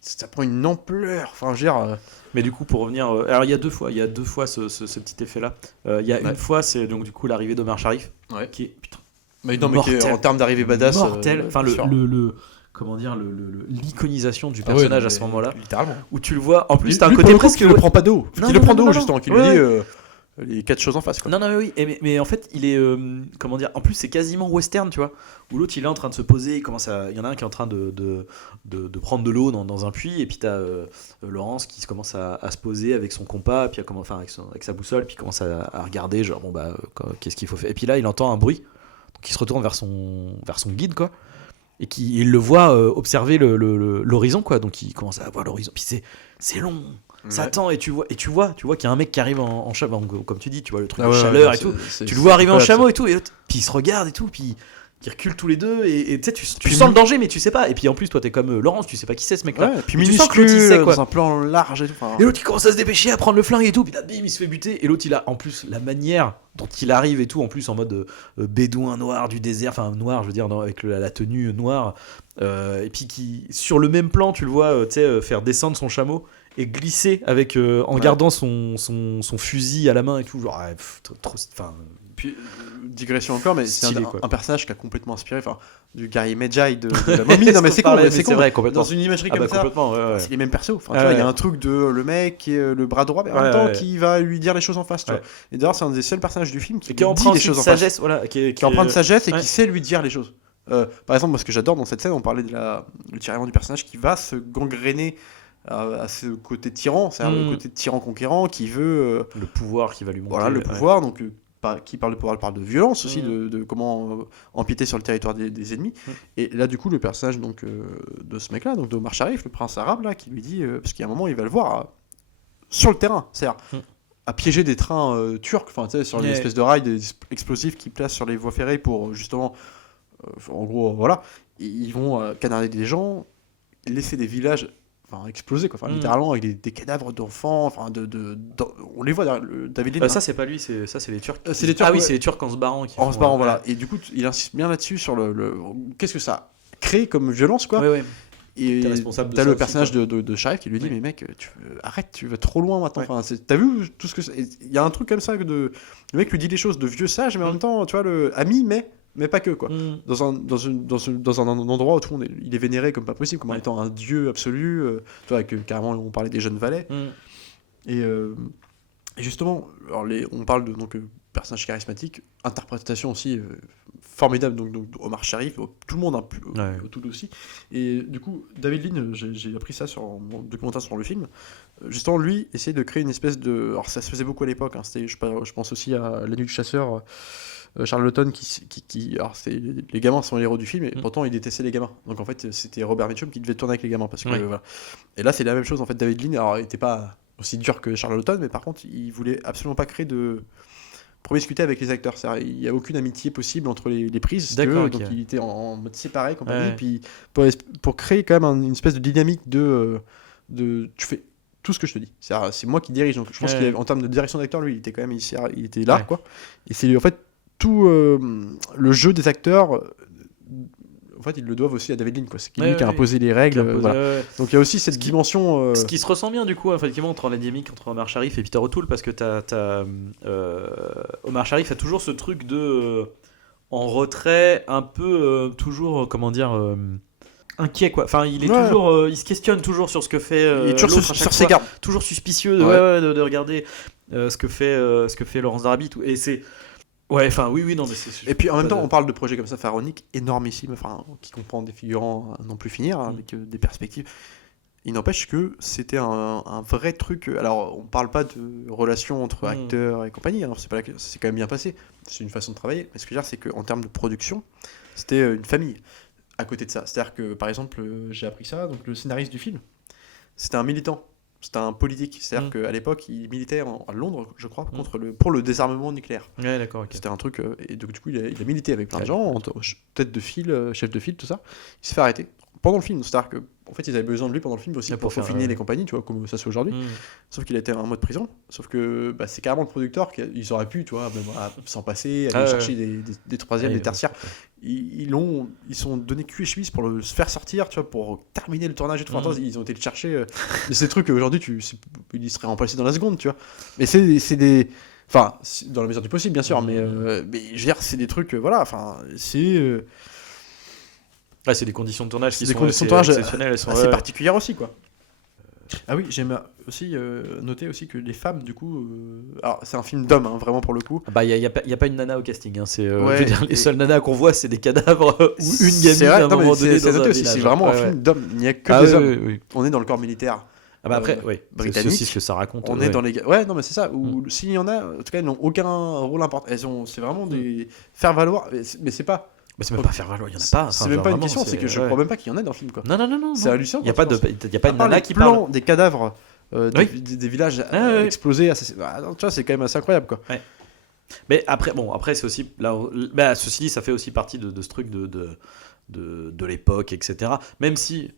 ça prend une ampleur. Enfin, je veux dire. Mais du coup, pour revenir, alors il y a deux fois ce petit effet là. Il y a une fois, c'est donc du coup l'arrivée d'Omar Sharif, qui est putain. Mais non, mais qui est, en termes d'arrivée badass, mortel. Enfin comment dire, l'iconisation du personnage à ce moment-là, littéralement, où tu le vois, en plus t'as un côté presque qui le prend pas de haut, qui le prend de haut justement, qui lui dit les 4 choses en face, quoi. Non mais oui, mais en fait il est comment dire, en plus c'est quasiment western, tu vois, où l'autre il est en train de se poser, il y en a un qui est en train de prendre de l'eau dans un puits, et puis t'as Laurence qui commence à se poser avec son compas, puis avec sa boussole, puis il commence à regarder genre bon bah qu'est-ce qu'il faut faire, et puis là il entend un bruit, donc il se retourne vers son guide, quoi. Et il le voit observer l'horizon, quoi. Donc il commence à voir l'horizon. Puis c'est long, ça attend, et tu vois qu'il y a un mec qui arrive en chameau, comme tu dis, tu vois le truc de chaleur et tout. Tu le vois arriver en chameau et tout, puis ils se regardent et tout, puis ils reculent tous les deux, et tu sens le danger, mais tu sais pas. Et puis en plus, toi t'es comme Laurence, tu sais pas qui c'est ce mec-là. Puis minuscule, dans un plan large et tout. Et l'autre il commence à se dépêcher, à prendre le flingue et tout, puis là bim, il se fait buter. Et l'autre il a en plus la manière dont il arrive et tout, en plus en mode bédouin noir du désert, enfin noir je veux dire, avec la tenue noire, et puis qui sur le même plan tu le vois faire descendre son chameau et glisser avec en gardant son fusil à la main et tout, genre trop enfin. Puis digression encore, mais c'est un personnage qui a complètement inspiré du guerrier Medjay de la momie. Non mais c'est con, c'est vrai, complètement. Dans une imagerie comme ça, c'est les mêmes persos. Enfin, tu vois, il y a un truc de le mec qui est le bras droit, mais en même temps qui va lui dire les choses en face. Tu vois. Et d'ailleurs, c'est un des seuls personnages du film qui est empreint des choses en sagesse, face. Qui est empreint de sagesse et qui sait lui dire les choses. Par exemple, moi, ce que j'adore dans cette scène, on parlait du tiraillement du personnage qui va se gangréner à ce côté tyran, c'est-à-dire le côté tyran conquérant qui veut Le pouvoir qui va lui monter. voilà, le ouais. pouvoir, donc qui parle de pouvoir parle de violence aussi, de comment empiéter sur le territoire des ennemis. Et là, du coup, le personnage donc, de ce mec-là, donc d'Omar Sharif, le prince arabe, là, qui lui dit, parce qu'il y a un moment, il va le voir sur le terrain, c'est-à-dire à piéger des trains turcs, enfin, tu sais, sur les espèces de rails des explosifs qu'ils placent sur les voies ferrées pour justement, en gros, voilà, ils vont canarder des gens, laisser des villages. Enfin, exploser quoi, littéralement avec des cadavres d'enfants, enfin on les voit David Lynch. Ça c'est pas lui, c'est les Turcs. C'est les Turcs, Ah oui, ouais. c'est les Turcs en se barrant. En se barrant, voilà. Et du coup, il insiste bien là-dessus sur qu'est-ce que ça crée comme violence, quoi. Ouais. Et T'es responsable de t'as ça le aussi, personnage quoi. de Sharif qui lui dit mais mec, arrête, tu vas trop loin maintenant. Enfin, t'as vu tout ce que il y a un truc comme ça le mec lui dit des choses de vieux sage, mais en même temps, tu vois, le ami, mais pas que quoi. Dans un endroit où tout le monde il est vénéré comme pas possible, comme en étant un dieu absolu. Tu vois, carrément on parlait des jeunes valets. Et justement, alors on parle de personnage charismatique, interprétation aussi formidable, donc Omar Sharif, tout le monde tout aussi. Et du coup, David Lean, j'ai appris ça sur mon documentaire sur le film. Justement, lui essayait de créer une espèce de. Alors ça se faisait beaucoup à l'époque. Hein, je pense aussi à La Nuit du Chasseur. Charlotten alors les gamins sont les héros du film et pourtant il détestait les gamins, donc en fait c'était Robert Mitchum qui devait tourner avec les gamins parce que voilà. Et là c'est la même chose en fait. David Lean, alors il était pas aussi dur que Charlotten, mais par contre il voulait absolument pas créer de promiscuité avec les acteurs, c'est-à-dire, il y a aucune amitié possible entre les prises, si tu veux, donc il était en mode séparé compagnie, puis pour créer quand même une espèce de dynamique de tu fais tout ce que je te dis, c'est moi qui dirige, donc je pense qu'en termes de direction d'acteur, lui il était quand même il était là quoi, et c'est en fait tout le jeu des acteurs, en fait, ils le doivent aussi à David Lean, quoi. C'est lui qui a imposé les règles. Voilà. Donc il y a aussi cette dimension. Ce qui se ressent bien, du coup, effectivement, entre la dynamique entre Omar Sharif et Peter O'Toole, parce que Omar Sharif a toujours ce truc de en retrait, un peu toujours, comment dire. Inquiet quoi, enfin il est toujours il se questionne toujours sur ce que fait il est toujours sur ses gardes, toujours suspicieux de regarder ce que fait Laurence d'Arabie, et c'est oui, non, mais c'est. Et puis en même temps, on parle de projets comme ça, pharaoniques, énormissimes, enfin, qui comprend des figurants à non plus finir, avec des perspectives. Il n'empêche que c'était un vrai truc. Alors, on parle pas de relations entre acteurs et compagnie, alors c'est quand même bien passé, c'est une façon de travailler, mais ce que je veux dire, c'est qu'en termes de production, c'était une famille à côté de ça. C'est-à-dire que, par exemple, j'ai appris ça, donc le scénariste du film, c'était un militant. C'était un politique, c'est-à-dire qu'à l'époque, il militait à Londres, je crois, pour le désarmement nucléaire. Ouais, d'accord, ok. C'était un truc, et donc, du coup, il a milité avec plein de gens, tête de file, chef de file, tout ça. Il s'est fait arrêter pendant le film, c'est-à-dire que, en fait, ils avaient besoin de lui pendant le film aussi pour finir les compagnies, tu vois, comme ça c'est aujourd'hui. Sauf qu'il a été en mode prison, sauf que c'est carrément le producteur ils auraient pu, tu vois, même s'en passer, aller chercher des troisièmes, des tertiaires. Ils sont donné cul et chemise pour se faire sortir, tu vois, pour terminer le tournage et tout. Enfin, ils ont été le chercher. Mais c'est des trucs aujourd'hui, il serait remplacé dans la seconde, tu vois. Mais c'est des. Enfin, dans la mesure du possible, bien sûr, mais je veux dire, c'est des trucs, voilà, enfin, c'est. C'est des conditions de tournage qui sont exceptionnelles, elles sont assez particulières aussi, quoi. Ah oui, j'aime aussi noter aussi que les femmes, du coup, alors c'est un film d'hommes, hein, vraiment pour le coup. Il y a pas une nana au casting, hein. Je veux dire, les seules nanas qu'on voit, c'est des cadavres ou une gamine à un moment donné dans un village. C'est vraiment un film d'hommes, il n'y a que des hommes. Oui. On est dans le corps militaire. Après, britannique. C'est aussi ce que ça raconte. On est dans les. Ouais, non, mais c'est ça. Ou s'il y en a, en tout cas, ils n'ont aucun rôle important. C'est vraiment des faire valoir, mais c'est pas. C'est même pas faire valoir, il y en a pas. C'est même pas une question, c'est que je crois même pas qu'il y en ait dans le film, quoi. Non. C'est hallucinant. Il y a pas une nana qui parle. Des cadavres des villages explosés, tu vois, c'est quand même assez incroyable, quoi. Ouais. Mais après c'est aussi ceci dit, ça fait aussi partie de ce truc de l'époque, etc. Même si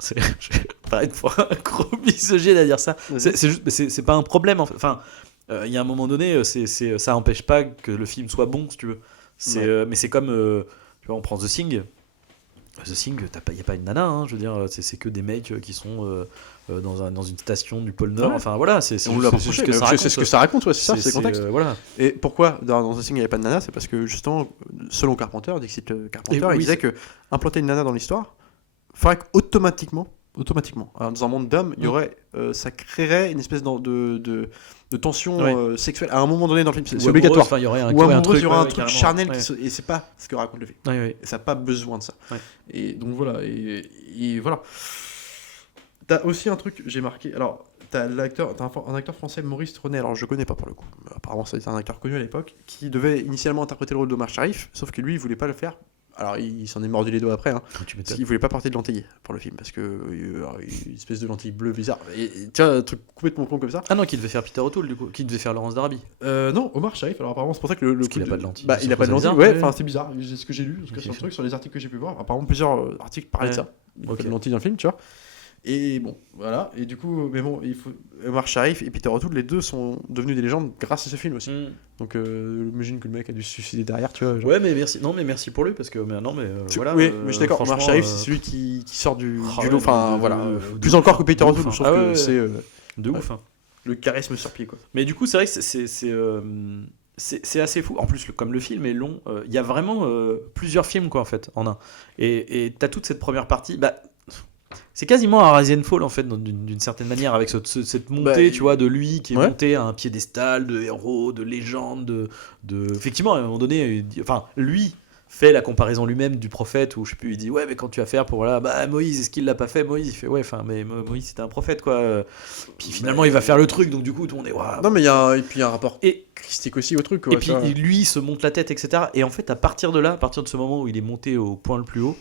je vais paraître pour un gros misogyne à dire ça. C'est pas un problème. Enfin, il y a un moment donné, ça empêche pas que le film soit bon, si tu veux. Mais c'est comme tu vois, on prend The Thing. The Thing, il n'y a pas une nana, hein, je veux dire, c'est que des mecs qui sont dans une station du pôle Nord. Enfin voilà, c'est ce que ça raconte, ouais, c'est ça, c'est le contexte. Voilà. Et pourquoi dans The Thing il n'y avait pas de nana, c'est parce que justement, selon Carpenter, Dixit Carpenter, il disait que implanter une nana dans l'histoire, il faudrait qu'automatiquement, alors, dans un monde d'hommes, il y aurait, ça créerait une espèce de tension sexuelle à un moment donné dans le film, c'est obligatoire. Il y aurait ou un truc charnel et c'est pas ce que raconte le film. Et ça n'a pas besoin de ça. Et donc voilà, et voilà. T'as aussi un truc, j'ai marqué. Alors, t'as un acteur français, Maurice René. Alors, je connais pas pour le coup. Apparemment, c'était un acteur connu à l'époque qui devait initialement interpréter le rôle d'Omar Sharif, sauf que lui, il voulait pas le faire. Alors, il s'en est mordu les doigts après, hein, parce qu'il voulait pas porter de lentilles pour le film, parce que une espèce de lentille bleue bizarre. Et tiens, un truc complètement con comme ça. Ah non, qui devait faire Peter O'Toole, du coup. Qui devait faire Laurence d'Arabie. Non, Omar Sharif. Alors, apparemment, c'est pour ça que le Parce qu'il a coup pas de lentilles. Bah, il a pas de lentilles. bizarre, Ouais, ouais. enfin, c'est bizarre. C'est ce que j'ai lu, en tout cas, sur le truc, sur les articles que j'ai pu voir. Apparemment, plusieurs articles parlaient de ça. Il a Ok. pas de lentilles dans le film, tu vois. Et bon, voilà. Et du coup, mais bon, Omar Sharif et Peter O'Toole, les deux sont devenus des légendes grâce à ce film aussi. Donc, j'imagine que le mec a dû se suicider derrière, tu vois. Genre. Ouais, mais merci. Non, mais merci pour lui, parce que voilà. Voilà, oui, mais je suis d'accord. Omar franchement, Sharif, c'est celui qui sort du ouais, lot. Enfin, de- voilà. de- Plus de- encore que Peter de O'Toole, ouf, je trouve hein. Ah que ouais, c'est de ouf. Hein. le charisme sur pied, quoi. Mais du coup, c'est vrai que c'est assez fou. En plus, comme le film est long, il y a vraiment plusieurs films, quoi, en fait, en un. Et t'as toute cette première partie. Bah, c'est quasiment un Rise and Fall, en fait, d'une certaine manière, avec cette montée, tu vois, de lui qui est monté à un piédestal de héros, de légende, Effectivement, à un moment donné, lui fait la comparaison lui-même du prophète, où je sais plus, il dit ouais, mais quand tu vas faire pour là, bah Moïse, est-ce qu'il l'a pas fait? Moïse, il fait ouais, mais Moïse c'était un prophète, quoi. Puis finalement, il va faire le truc, donc du coup, tout le monde est waouh. Non, mais et puis il y a un rapport christique aussi au truc, quoi. Et puis lui, il se monte la tête, etc. Et en fait, à partir de ce moment où il est monté au point le plus haut,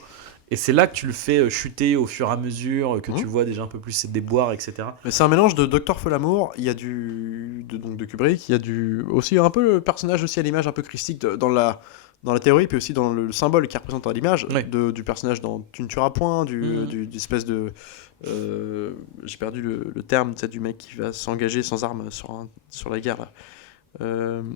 et c'est là que tu le fais chuter au fur et à mesure, que tu vois déjà un peu plus ses déboires, etc. Mais c'est un mélange de Docteur Folamour, il y a donc de Kubrick, il y a aussi un peu le personnage aussi à l'image un peu christique dans la théorie, puis aussi dans le symbole qui représente à l'image du personnage dans Tu ne tueras point, du espèce de j'ai perdu le terme, du mec qui va s'engager sans armes sur la guerre là.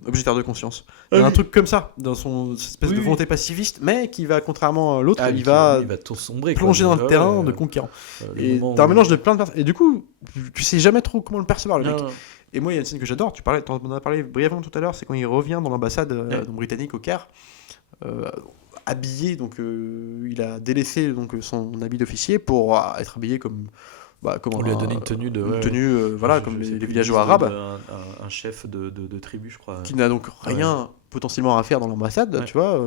Objecteur de conscience. Il y a un truc comme ça dans son espèce de volonté pacifiste, mais qui va, contrairement à l'autre, il va tout sombrer, plonger quoi. dans le terrain de conquérant. Et moment t'as un où- mélange de plein de personnes. Et du coup, tu sais jamais trop comment le percevoir, le mec. Non. Et moi, il y a une scène que j'adore, t'en as parlé brièvement tout à l'heure, c'est quand il revient dans l'ambassade donc britannique au Caire, habillé, donc il a délaissé donc, son habit d'officier pour être habillé comme On lui a donné une tenue comme les villageois arabes, un chef de tribu, je crois. qui n'a donc rien potentiellement à faire dans l'ambassade, tu vois,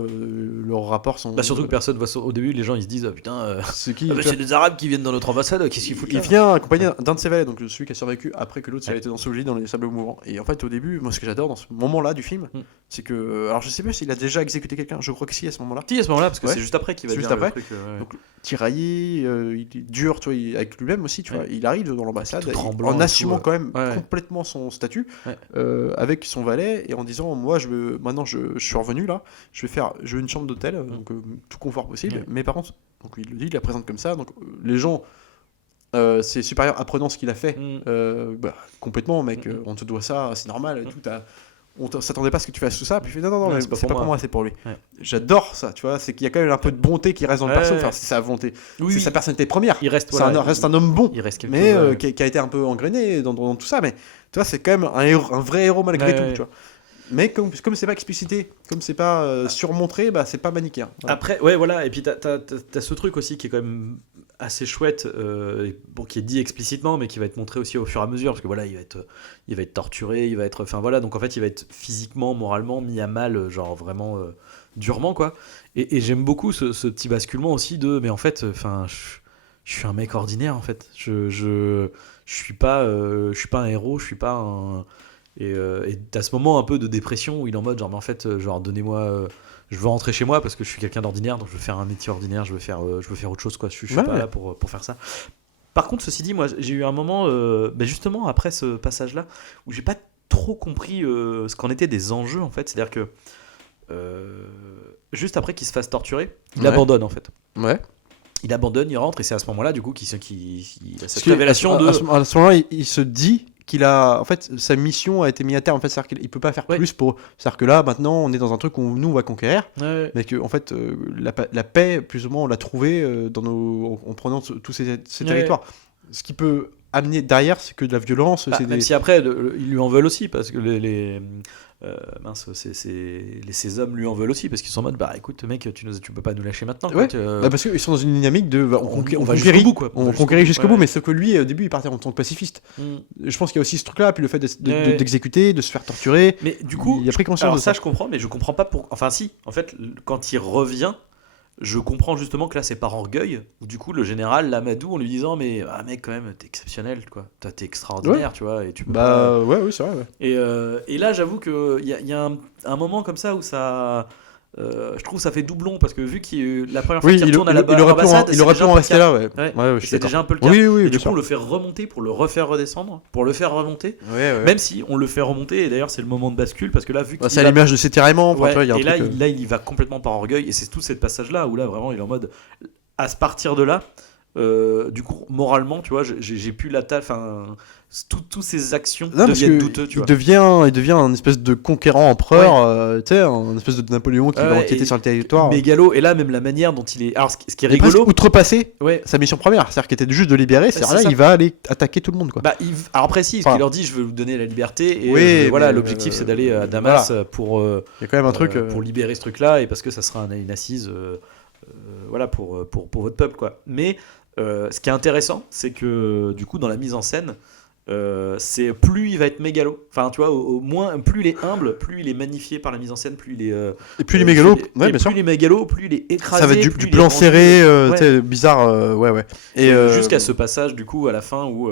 leurs rapports sont... Bah surtout que personne voit ça. Au début, les gens ils se disent putain, c'est qui, c'est des Arabes qui viennent dans notre ambassade, qu'est-ce qu'ils foutent il là vient accompagné d'un de ses valets, donc celui qui a survécu après que l'autre a été enseveli dans les sables mouvants. Et en fait, au début, moi, ce que j'adore dans ce moment-là du film, c'est que, alors je sais pas s'il a déjà exécuté quelqu'un, je crois que si à ce moment-là. Si, à ce moment-là, parce que Ouais. c'est juste après qu'il va C'est dire juste le après. truc, Donc, tiraillé, il est dur, tu vois, avec lui-même aussi, tu vois. Il arrive dans l'ambassade Tout tremblant en et assumant tout, quand même ouais. complètement son statut, Ouais. avec son valet, et en disant, moi, maintenant, je suis revenu là, je veux une chambre d'hôtel, donc tout confort possible. Ouais. Mais par contre, donc il le dit, il la présente comme ça, donc les gens. C'est supérieur apprenant ce qu'il a fait complètement, mec, on te doit ça, c'est normal, tout, on s'attendait pas à ce que tu fasses tout ça, puis il fait non, Ouais, mais c'est pas c'est pas pour pour moi. moi, c'est pour lui. Ouais. J'adore ça, tu vois, c'est qu'il y a quand même un peu de bonté qui reste dans le perso, enfin c'est sa volonté, c'est sa personnalité première, Il reste, reste un homme bon, il reste quelque mais chose, qui a été un peu engrainé dans tout ça, mais tu vois, c'est quand même un vrai héros malgré tout, tu vois. Mais comme c'est pas explicité, comme c'est pas surmontré, bah c'est pas manichéen. Voilà. Après, ouais, voilà, et puis t'as ce truc aussi qui est quand même assez chouette, qui est dit explicitement, mais qui va être montré aussi au fur et à mesure, parce que voilà, il va être torturé, il va être, enfin voilà, donc en fait, il va être physiquement, moralement mis à mal, genre vraiment durement, quoi. Et j'aime beaucoup ce petit basculement aussi mais en fait, enfin, je suis un mec ordinaire, en fait. Je suis pas un héros, je suis pas un. Et t'as ce moment un peu de dépression où il est en mode genre mais en fait donnez-moi je veux rentrer chez moi parce que je suis quelqu'un d'ordinaire, donc je veux faire un métier ordinaire, je veux faire autre chose, quoi. Je suis pas là pour faire ça. Par contre, ceci dit, moi j'ai eu un moment justement après ce passage là où j'ai pas trop compris ce qu'en étaient des enjeux, en fait. C'est à dire que juste après qu'il se fasse torturer, il abandonne, en fait. Ouais. Il abandonne, il rentre, et c'est à ce moment là du coup qu'il a cette révélation à ce moment-là, il se dit qu'il a, en fait, sa mission a été mise à terme. En fait, c'est-à-dire qu'il peut pas faire plus pour. C'est-à-dire que là, maintenant, on est dans un truc où nous on va conquérir, mais que en fait, la paix, plus ou moins, on l'a trouvée en prenant tous ces territoires. Ce qui peut amener derrière, c'est que de la violence. Si après, ils lui en veulent aussi, parce que ces hommes lui en veulent aussi, parce qu'ils sont en mode bah écoute mec, tu peux pas nous lâcher maintenant. Ouais. Parce qu'ils sont dans une dynamique de on va jusqu'au bout, quoi. On conquérit jusqu'au bout, mais sauf que lui au début il partait en tant que pacifiste. Je pense qu'il y a aussi ce truc là, puis le fait d'exécuter, de se faire torturer. Mais du coup, il a pris conscience de ça je comprends, mais je comprends pas pour. Enfin si, en fait quand il revient, je comprends justement que là c'est par orgueil, où du coup le général l'amadou en lui disant mais mec quand même t'es exceptionnel quoi, t'es extraordinaire tu vois et tu peux pas... Bah ouais, oui c'est vrai. Ouais. Et là j'avoue que il y a un moment comme ça où ça je trouve que ça fait doublon parce que vu qu'il la première fois Oui, qu'il retourne à il aurait pu l'ambassade, il aurait pu en rester là, ouais. Ouais, Ouais, je suis c'est d'accord. déjà un peu le cas. Oui, oui, Et bien du coup sûr. on le fait remonter pour le refaire redescendre, pour le faire remonter. Ouais. Même si on le fait remonter, et d'ailleurs c'est le moment de bascule parce que là vu qu'il C'est à va- l'image de ses tiraillements. Enfin, Ouais, tu vois, il y a un et là, truc, il y va complètement par orgueil, et c'est tout ce passage là où là vraiment il est en mode à se partir de là. Du coup, moralement, tu vois, j'ai pu enfin, toutes ces actions Non, parce deviennent que douteux, tu il vois. devient un espèce de conquérant empereur, tu sais, un espèce de Napoléon qui va enquêter sur le territoire. Mégalo, et là même la manière dont il est. Alors, ce qui est Et presque rigolo, outrepassé ouais. sa mission première, c'est-à-dire qu'il était juste de libérer, c'est c'est-à-dire là ça. il va aller attaquer tout le monde, quoi. Bah, alors précis, parce Enfin, qu'il leur dit, je veux vous donner la liberté, et oui, voilà, mais, l'objectif c'est d'aller à Damas pour Il y a quand même un truc. pour libérer ce truc-là, et parce que ça sera une assise, voilà, pour votre peuple, quoi. Mais ce qui est intéressant, c'est que du coup, dans la mise en scène, c'est plus il va être mégalo. Enfin, tu vois, au moins, plus il est humble, plus il est magnifié par la mise en scène, plus il est. Et puis les mégalos, plus ouais, bien sûr. il est mégalo, plus il est écrasé. Ça va être plus du il est plan rendu- serré, Ouais. tu sais, bizarre, ouais. Et jusqu'à ce passage, du coup, à la fin où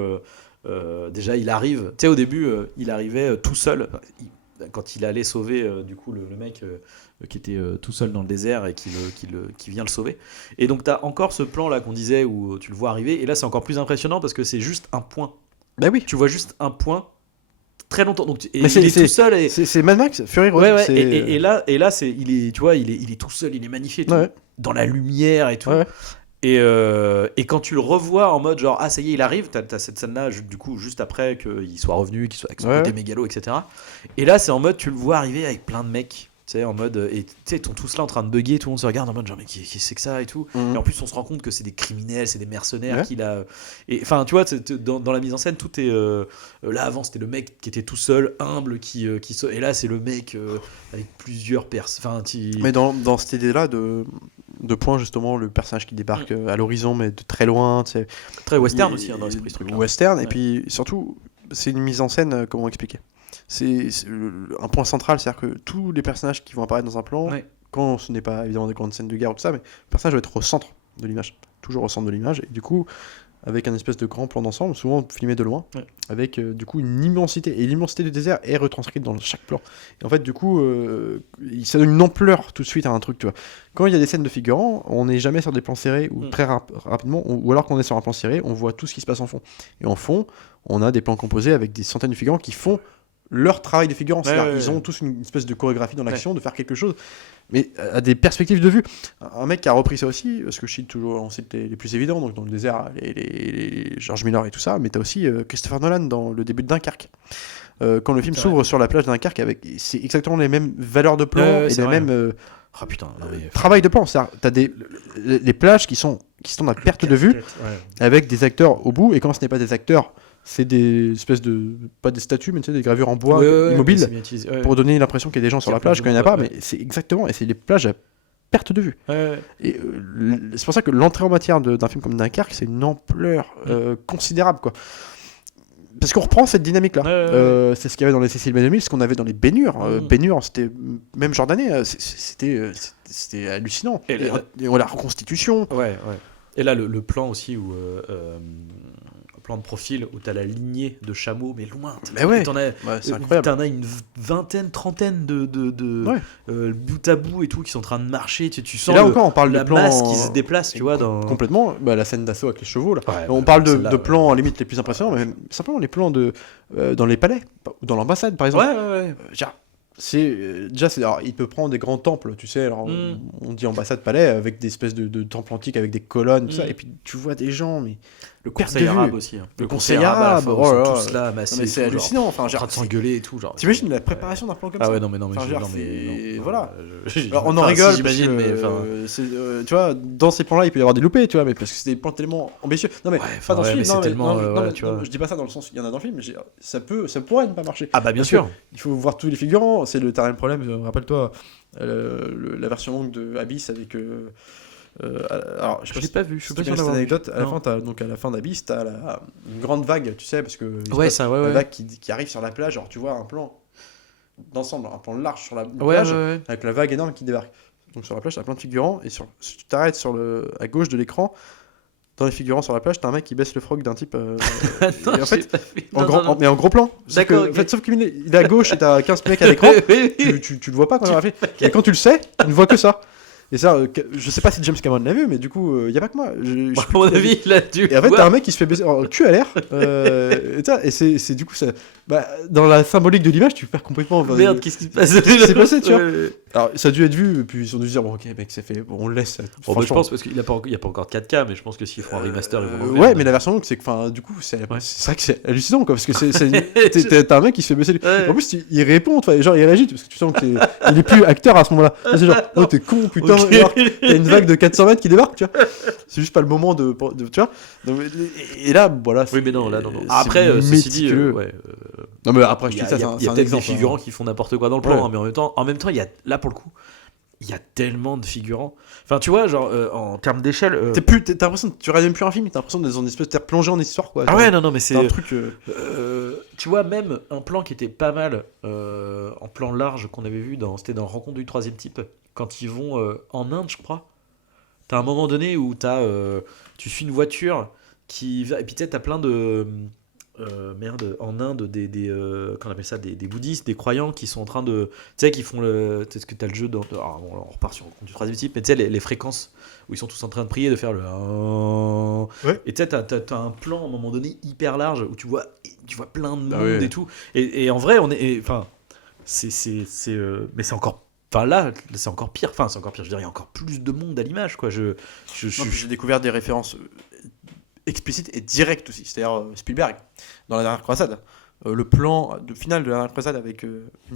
déjà il arrive. Tu sais, au début, il arrivait tout seul. Quand il allait sauver du coup le mec qui était tout seul dans le désert et qui vient le sauver. Et donc tu as encore ce plan là qu'on disait où tu le vois arriver, et là c'est encore plus impressionnant parce que c'est juste un point. Bah oui. Tu vois juste un point très longtemps. Donc, et Mais il est tout seul et C'est Mad Max, Fury Road. ouais, c'est- et là il est, tu vois, il est tout seul, il est magnifié et tout, Ouais. dans la lumière et tout. Ouais. Et quand tu le revois en mode genre ah ça y est il arrive, t'as cette scène là du coup juste après qu'il soit revenu, qu'il soit avec son Ouais. côté mégalo, etc. Et là c'est en mode tu le vois arriver avec plein de mecs, tu sais, en mode et tu sais ils sont tous là en train de bugger, tout le monde se regarde en mode genre mais qui c'est que ça et tout. Mhm. Et en plus on se rend compte que c'est des criminels, c'est des mercenaires Ouais. qu'il a. Et enfin tu vois dans la mise en scène tout est là avant c'était le mec qui était tout seul humble et là c'est le mec avec plusieurs enfin Mais dans cette idée-là de point justement, le personnage qui débarque à l'horizon mais de très loin, tu sais. très western aussi hein, dans l'esprit ce truc là. Western, Ouais. et puis surtout, c'est une mise en scène, comment expliquer c'est un point central, c'est-à-dire que tous les personnages qui vont apparaître dans un plan, Ouais. quand ce n'est pas évidemment des grandes scènes de guerre ou tout ça, mais le personnage va être au centre de l'image, toujours au centre de l'image, et du coup, avec un espèce de grand plan d'ensemble, souvent filmé de loin, Ouais. avec du coup une immensité, et l'immensité du désert est retranscrite dans chaque plan. Et en fait, du coup, ça donne une ampleur tout de suite à un truc, tu vois. Quand il y a des scènes de figurants, on n'est jamais sur des plans serrés, ou très rapidement, ou alors qu'on est sur un plan serré, on voit tout ce qui se passe en fond. Et en fond, on a des plans composés avec des centaines de figurants qui font leur travail de figurant. C'est-à-dire, ils ont tous une espèce de chorégraphie dans l'action, de faire quelque chose, mais à des perspectives de vue. Un mec qui a repris ça aussi, parce que je cite toujours, on cite les plus évidents, donc dans le désert, les George Miller et tout ça, mais t'as aussi Christopher Nolan dans le début de Dunkerque. Quand le film C'est s'ouvre vrai. sur la plage de Dunkerque, c'est exactement les mêmes valeurs de plan et c'est les vrai. mêmes Ah putain, non, mais... travail de plan. C'est-à-dire, t'as les plages qui sont à perte de vue, avec des acteurs au bout, et quand ce n'est pas des acteurs, c'est des espèces de, pas des statues, mais tu sais, des gravures en bois immobiles, pour donner l'impression qu'il y a des gens sur la plage quand il n'y en a pas, mais c'est exactement, et c'est les plages à perte de vue. Et c'est pour ça que l'entrée en matière d'un film comme Dunkerque, c'est une ampleur considérable, quoi. Parce qu'on reprend cette dynamique-là. C'est ce qu'il y avait dans les Cécile B 2000, ce qu'on avait dans les Bénures. Bénures, c'était même Jordanais, c'était hallucinant. Et la reconstitution. Ouais. Et là, le plan aussi où plan de profil où t'as la lignée de chameaux, mais loin. Mais ouais, c'est incroyable. T'en as une vingtaine, trentaine de bout à bout et tout qui sont en train de marcher. Tu sens et là encore, on parle la de plans masse qui se déplace, tu vois. Complètement. La scène d'assaut avec les chevaux, là. Ouais, on parle celle-là, de plans limite les plus impressionnants, mais même simplement les plans dans les palais, ou dans l'ambassade, par exemple. Ouais. Alors, il peut prendre des grands temples, tu sais, alors on dit ambassade, palais, avec des espèces de temples antiques avec des colonnes, tout ça, et puis tu vois des gens, mais le perte conseil de vue. arabe aussi. Hein. Le conseil arabe, ils oh là sont là. tous là, massés, mais c'est hallucinant, enfin, en train de s'engueuler et tout. T'imagines la préparation d'un plan comme ça? Ah ouais, non, mais Enfin, non, voilà. je- Alors, on en enfin, rigole, si, j'imagine, mais enfin. tu vois, dans ces plans-là, il peut y avoir des loupés, tu vois, mais parce que c'est des plans tellement ambitieux. Non, mais Ouais, pas dans ce mais film, non, c'est tellement, non, voilà, non, tu vois. non, je dis pas ça dans le sens où il y en a dans le film, mais ça pourrait ne pas marcher. Ah bah bien Parce sûr. Il faut voir tous les figurants, t'as un problème, rappelle-toi, la version longue de Abyss avec. Alors, Je l'ai pas vu, je suis pas sûr cette d'avoir vu. anecdote. À Non. la fin d'Abyss, t'as une grande vague, tu sais, parce que Ouais, ça, la ouais. vague qui arrive sur la plage, genre tu vois un plan d'ensemble, un plan large sur la Ouais, plage, ouais. avec la vague énorme qui débarque. Donc sur la plage, t'as plein de figurants, et si tu t'arrêtes à gauche de l'écran, dans les figurants sur la plage, t'as un mec qui baisse le froc d'un type. Attends, et en fait, j'ai pas fait- en Non, grand, non, non. mais en gros plan. D'accord, En fait, sauf qu'il est à gauche et t'as 15 mecs à l'écran, Oui, oui. tu le vois pas quand il fait. Et quand tu le sais, tu ne vois que ça. Et ça, je sais pas si James Cameron l'a vu, mais du coup, y a pas que moi. À mon avis, il a dû. Et en fait, voir. t'as un mec qui se fait baisser le cul à l'air. Et c'est du coup, ça, dans la symbolique de l'image, tu perds complètement. Merde, qu'est-ce qui se passe? Qu'est-ce qui s'est passé, tu vois? Ouais. Alors, ça a dû être vu, et puis ils ont dû se dire, bon, ok, mec, c'est fait, bon, on le laisse. Bon, bah, je Franchement. pense parce qu'il n'y a pas encore de 4K, mais je pense que s'ils font un remaster, ils vont revenir. Ouais, mais la version longue, c'est que, enfin, du coup, c'est vrai que c'est hallucinant, quoi, parce que t'as un mec qui se fait baisser le. Ouais. En plus, il répond, genre, il réagit, parce que tu sens qu'il est plus acteur à ce moment-là. C'est genre, oh, t'es con, putain, Ok. genre, t'as une vague de 400 mètres qui débarque, tu vois. C'est juste pas le moment de tu vois. Donc, et là, voilà. Oui, mais non, là, non. c'est Après, ceci dit, méticuleux. ouais, Non, mais après, il je y a, dis ça, il y a- c'est un il y a peut-être des exemple, figurants qui font n'importe quoi dans le plan, Ouais. hein, mais en même temps, il y a, là pour le coup, il y a tellement de figurants. Enfin, tu vois, genre, en termes d'échelle. T'as l'impression que tu regardes même plus un film, t'as l'impression d'être dans une espèce de plongé en histoire, quoi. Ah ouais, non, mais c'est. un truc. Tu vois, même un plan qui était pas mal, en plan large qu'on avait vu, c'était dans Rencontre du troisième type, quand ils vont en Inde, je crois. T'as un moment donné où tu suis une voiture qui va. Et puis tu sais, t'as plein de. Merde, en Inde, qu'on appelle ça, des bouddhistes, des croyants qui sont en train de. Tu sais, qui font le. Tu sais, ce que t'as le jeu. Alors, bon, on repart sur Rencontre du troisième type, mais tu sais, les fréquences où ils sont tous en train de prier, de faire le. Ouais. Et tu sais, t'as un plan à un moment donné hyper large où tu vois plein de monde Ah ouais. et tout. Et en vrai, on est. Enfin, mais c'est encore. Enfin là, c'est encore pire. Enfin, c'est encore pire. Je dirais, il y a encore plus de monde à l'image, quoi. Non, puis j'ai découvert des références explicites et directes aussi. C'est-à-dire Spielberg, dans La Dernière Croisade. Le plan de finale de La Dernière Croisade avec.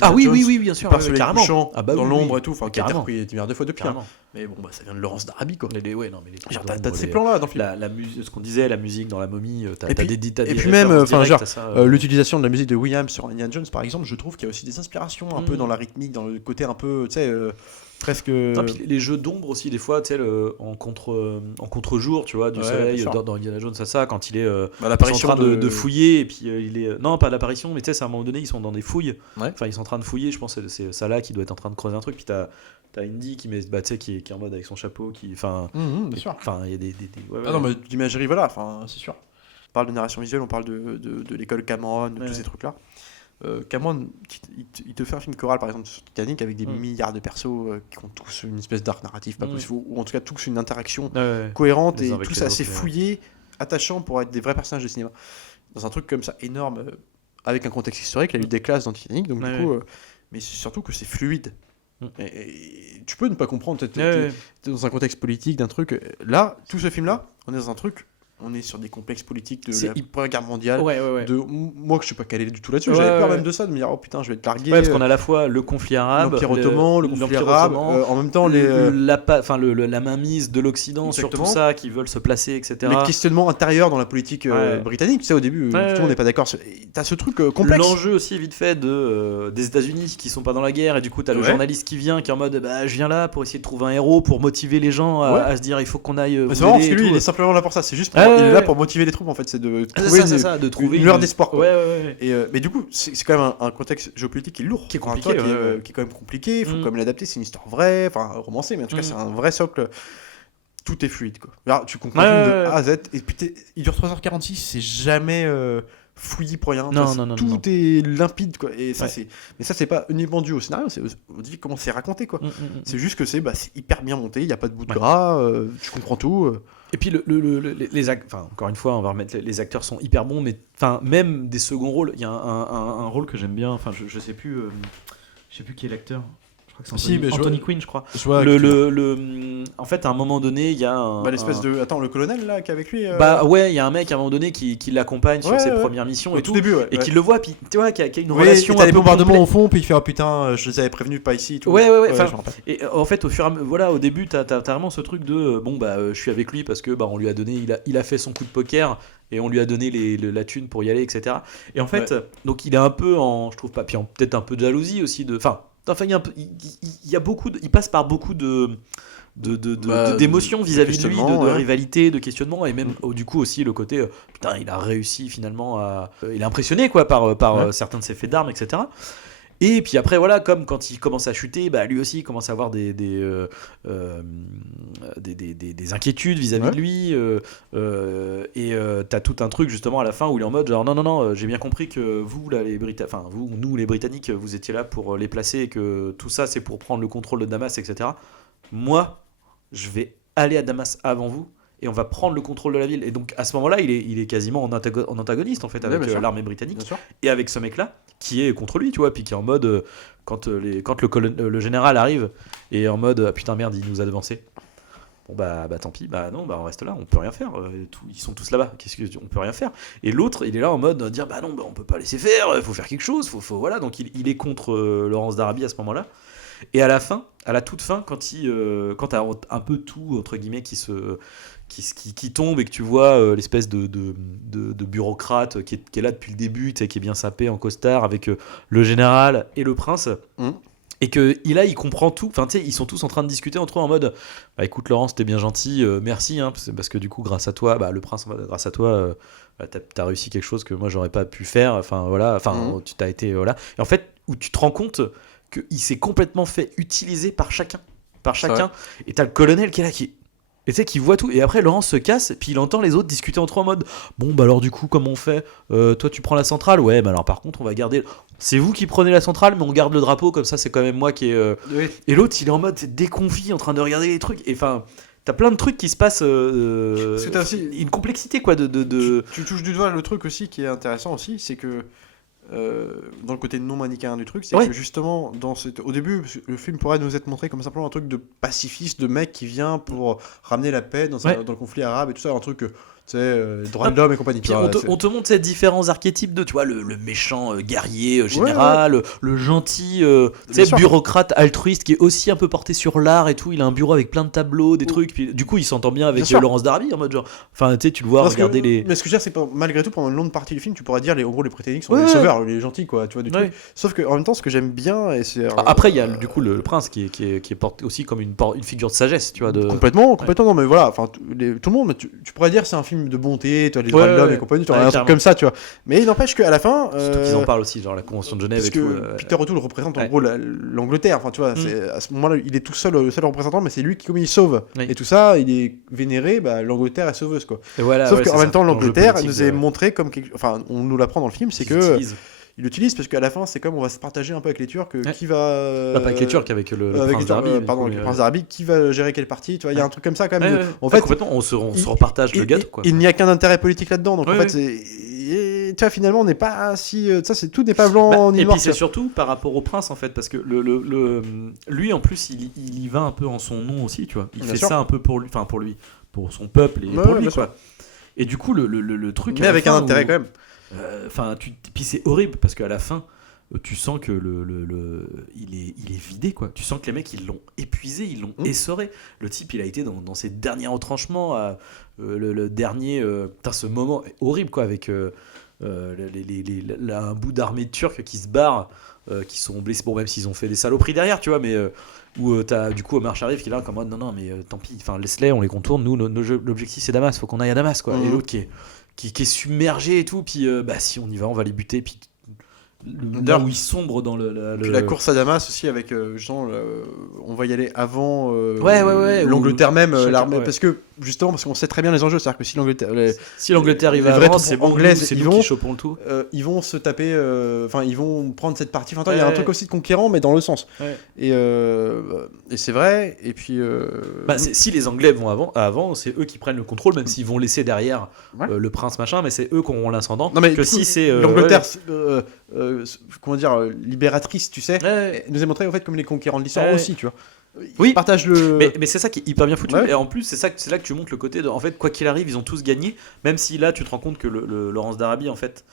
Ah Indiana oui, Jones, oui, oui, bien sûr. par ouais, soleil carrément. couchant, Ah bah dans oui, l'ombre oui. et tout. Enfin, qui a été Carrément. repris des milliards de fois depuis. hein. Carrément. Mais bon, ça vient de Laurence d'Arabie, quoi. Ouais, non, mais les trucs Genre, d'ombre, t'as de ces les- plans-là dans le film. Ce qu'on disait, la musique dans la momie, t'as Et puis- des et puis même, références enfin, directes genre, à ça, l'utilisation de la musique de Williams sur Indiana Jones, par exemple, je trouve qu'il y a aussi des inspirations un peu Mm. dans la rythmique, dans le côté un peu, tu sais, presque. Non, puis les jeux d'ombre aussi, des fois, tu sais, en contre-jour, tu vois, du Ouais, soleil, bien sûr. dans Indiana Jones, ça, quand il est l'apparition en train de fouiller, et puis il est. Non, pas l'apparition, mais tu sais, c'est à un moment donné, ils sont dans des fouilles. Ouais. Enfin, ils sont en train de fouiller, je pense que c'est ça là qui doit être en train de creuser un truc, puis t'as Indy qui met, tu sais, qui est en mode avec son chapeau, enfin, Bien sûr. enfin, il y a des ouais, Ah non, mais d'imagerie, voilà, enfin, c'est sûr. On parle de narration visuelle, on parle de l'école Cameron, de Ouais. tous ces trucs-là. Cameron, il te fait un film choral, par exemple, sur Titanic, avec des milliards de persos qui ont tous une espèce d'arc narratif, pas possible, ou en tout cas tous une interaction Ouais. cohérente Les et uns avec tous les assez autres, ouais. fouillés, attachants pour être des vrais personnages de cinéma. Dans un truc comme ça, énorme, avec un contexte historique, il y a eu des classes dans Titanic, donc Ouais, du coup, mais c'est surtout que c'est fluide. Mm. Et tu peux ne pas comprendre, peut-être, Ouais. t'es dans un contexte politique, d'un truc. Là, tout ce film-là, on est dans un truc, on est sur des complexes politiques de C'est la Première Guerre mondiale. Ouais. Moi, que je suis pas calé du tout là-dessus, Ouais, j'avais peur ouais. même de ça, de me dire, oh putain, je vais être largué. Ouais, parce qu'on a à la fois le conflit arabe, l'Empire ottoman, le conflit l'Empire arabe, ottoman, en même temps, les la mainmise de l'Occident sur tout Exactement. ça, qui veulent se placer, etc. questionnements intérieurs dans la politique Ouais. britannique. Tu sais, au début, tout le monde ouais. n'est pas d'accord. T'as ce truc complexe. L'enjeu aussi vite fait des États-Unis qui sont pas dans la guerre, et du coup t'as le Ouais. journaliste qui vient, qui est en mode bah, je viens là pour essayer de trouver un héros, pour motiver les gens Ouais. à se dire il faut qu'on aille Mais vous c'est marrant parce aider que et lui, tout. il est simplement là pour ça. C'est juste pour, Ah ouais, il est là ouais. pour motiver les troupes en fait. C'est de Ah, trouver c'est ça, de trouver une lueur d'espoir. Quoi. Ouais. Et, mais du coup, c'est quand même un contexte géopolitique qui est lourd, Qui est En même compliqué, temps, ouais. qui est quand même compliqué. Il faut Mm. quand même l'adapter. C'est une histoire vraie, enfin romancée, mais en tout cas, Mm. c'est un vrai socle. Tout est fluide, quoi. Alors, tu comprends Ouais, le film de ouais, A à Z. Et puis, il dure 3h46, c'est jamais fouillis pour rien. Non, Ça, non, non, tout non. est limpide, quoi. Et ça, Ouais. mais ça, c'est pas uniquement dû au scénario, c'est aussi comment c'est raconté, quoi. Mm. C'est juste que c'est hyper bien monté, il n'y a pas de bout de Ouais. gras, tu comprends tout. Et puis enfin encore une fois, on va remettre les acteurs sont hyper bons, mais enfin même des seconds rôles, il y a un rôle que j'aime bien, enfin je sais plus qui est l'acteur. Je crois que c'est Si, mais je Anthony vois- Quinn, je crois. Je vois En fait, à un moment donné, il y a l'espèce de. Attends, le colonel là qui est avec lui Bah ouais, il y a un mec à un moment donné qui l'accompagne sur Ouais, ses ouais. premières missions au et tout tout, début, ouais. et qui le voit, puis tu vois, qui a une Oui, relation et t'as un les peu bombardements complexe. au fond, puis il fait oh putain, je les avais prévenus pas ici. Et tout. Ouais, je enfin, me rappelle. et en fait, au début, t'as vraiment ce truc de je suis avec lui parce que on lui a donné, il a fait son coup de poker et on lui a donné la thune pour y aller, etc. Et en fait, donc il est un peu je trouve pas, puis peut-être un peu de jalousie aussi il y a un peu, il y a beaucoup, il passe par beaucoup d'émotions vis-à-vis de lui, questionnement, de ouais. rivalité, de questionnement, et même du coup aussi le côté putain, il a réussi finalement il est impressionné quoi par Ouais. certains de ses faits d'armes, etc. Et puis après, voilà, comme quand il commence à chuter, bah, lui aussi il commence à avoir des inquiétudes vis-à-vis de lui. Et t'as tout un truc justement à la fin où il est en mode genre non, j'ai bien compris que vous, là, nous les Britanniques, vous étiez là pour les placer et que tout ça c'est pour prendre le contrôle de Damas, etc. Moi, je vais aller à Damas avant vous. Et on va prendre le contrôle de la ville. Et donc à ce moment-là, il est quasiment en antagoniste en fait avec bien sûr. l'armée britannique Bien sûr. et avec ce mec-là qui est contre lui, tu vois, puis qui est en mode quand le général arrive et en mode ah, putain merde, il nous a devancé. Bon bah tant pis, bah non, bah on reste là, on peut rien faire. Ils sont tous là-bas, on peut rien faire. Et l'autre, il est là en mode dire bah non, bah, on peut pas laisser faire, faut faire quelque chose, faut voilà. Donc il est contre Laurence d'Arabie à ce moment-là. Et à la fin, à la toute fin, quand t'as un peu tout entre guillemets qui tombe et que tu vois l'espèce de bureaucrate qui est là depuis le début, tu sais, qui est bien sapé en costard avec le général et le prince. Et que il comprend tout. Enfin, tu sais, ils sont tous en train de discuter entre eux en mode bah écoute Laurence, t'es bien gentil, merci, hein, parce que du coup grâce à toi, bah le prince, grâce à toi, bah, t'as réussi quelque chose que moi j'aurais pas pu faire. Enfin voilà, tu t'as été voilà. Et en fait, où tu te rends compte qu'il s'est complètement fait utiliser par chacun. Et t'as le colonel qui est là et tu sais qu'il voit tout, et après Laurence se casse, puis il entend les autres discuter entre eux en mode bon bah alors du coup comment on fait, toi tu prends la centrale, ouais bah alors par contre on va garder, c'est vous qui prenez la centrale mais on garde le drapeau, comme ça c'est quand même moi qui est Oui. et l'autre il est en mode c'est déconfit en train de regarder les trucs, et enfin t'as plein de trucs qui se passent, Parce que t'as aussi une complexité quoi de... Tu touches du doigt le truc aussi qui est intéressant aussi, c'est que dans le côté non manichéen du truc, c'est Ouais. que justement au début le film pourrait nous être montré comme simplement un truc de pacifiste, de mec qui vient pour ramener la paix dans le conflit arabe et tout ça, un truc tu sais, droit de l'homme et compagnie. Puis tu vois, on te montre ces différents archétypes de, tu vois, le méchant guerrier général, le gentil tu sais, sûr. bureaucrate altruiste qui est aussi un peu porté sur l'art et tout. Il a un bureau avec plein de tableaux, des trucs. Puis du coup, il s'entend bien avec Bien sûr. Laurence d'Arabie en mode genre. Enfin, tu sais, tu le vois Parce regarder que, les. Mais ce que je veux dire, c'est que malgré tout, pendant une longue partie du film, tu pourrais dire en gros les Britanniques sont Ouais, les ouais. sauveurs, les gentils quoi, tu vois, du Ouais. truc. Sauf que en même temps, ce que j'aime bien, et c'est Après, il y a du coup le prince qui est porté aussi comme une figure de sagesse, tu vois. complètement, non, mais voilà, enfin tout le monde, mais tu pourrais dire c'est un film de bonté, tu vois, les droits de l'homme et compagnie, tu vois, Ouais, un truc clairement. comme ça, tu vois. Mais il n'empêche qu'à la fin, Surtout qu'ils en parlent aussi, genre la Convention de Genève parce et tout. que Peter O'Toole représente en Ouais. gros l'Angleterre, enfin tu vois, c'est à ce moment-là, il est tout seul, le seul représentant, mais c'est lui qui, comme il sauve Oui. et tout ça, il est vénéré, bah l'Angleterre est sauveuse quoi. Et voilà, Sauf ouais, qu'en c'est même ça, temps, l'enjeu l'Angleterre politique nous est montré comme enfin, on nous l'apprend dans le film, c'est qu'ils que utilisent. il l'utilise parce qu'à la fin, c'est comme on va se partager un peu avec les Turcs, qui va Pas avec les Turcs, avec le avec prince les Turcs, d'Arabie. pardon, avec le prince d'Arabie, qui va gérer quelle partie, tu vois, il y a un truc comme ça quand même. En fait, fait, complètement, on se repartage le gâteau, quoi. il n'y a qu'un intérêt politique là-dedans, donc en Ouais, fait, tu vois, finalement, on n'est pas si, ça, c'est tout n'est pas blanc ni et noir. puis c'est surtout par rapport au prince en fait, parce que lui en plus il y va un peu en son nom aussi, tu vois. Il Bien fait sûr. ça un peu pour lui, enfin pour lui, pour son peuple et Ouais, pour lui bien quoi. sûr. Et du coup le truc. Mais à la avec fin un intérêt où- quand même. Enfin puis c'est horrible parce qu'à la fin tu sens que il est vidé quoi. Tu sens que les mecs ils l'ont épuisé, ils l'ont essoré. Le type il a été dans ses derniers retranchements, le dernier. Putain, ce moment est horrible quoi avec. Un bout d'armée turque qui se barre, qui sont blessés, bon même s'ils ont fait des saloperies derrière tu vois, mais où t'as du coup Omar Sharif qui est là comme non mais tant pis, enfin laisse-les, on les contourne, nous l'objectif c'est Damas, faut qu'on aille à Damas quoi. Et l'autre qui est submergé et tout, puis bah si on y va on va les buter, puis là où ils sombrent dans Puis la course à Damas aussi avec genre on va y aller avant Ouais, l'Angleterre même chacun, l'armée, ouais. parce qu'on sait très bien les enjeux, c'est-à-dire que si l'Angleterre si l'Angleterre y les va vraies avant, troupes c'est bon, anglaises, c'est ils nous vont- qui chopons le tout. ils vont se taper enfin ils vont prendre cette partie, enfin il y a un Ouais. truc aussi de conquérant mais dans le sens. Ouais. Et c'est vrai, et puis Bah, si les Anglais vont avant, c'est eux qui prennent le contrôle, même s'ils vont laisser derrière Ouais. le prince machin, mais c'est eux qui auront l'ascendant. non mais que du coup, si c'est l'Angleterre comment dire libératrice, tu sais, ouais. nous est montré en fait comme les conquérants de l'histoire Ouais. aussi, tu vois. Oui. Ils partagent le Mais c'est ça qui est hyper bien foutu. Ouais. Et en plus, c'est là que tu montres le côté de. En fait, quoi qu'il arrive, ils ont tous gagné. Même si là, tu te rends compte que le Laurence d'Arabie, en fait,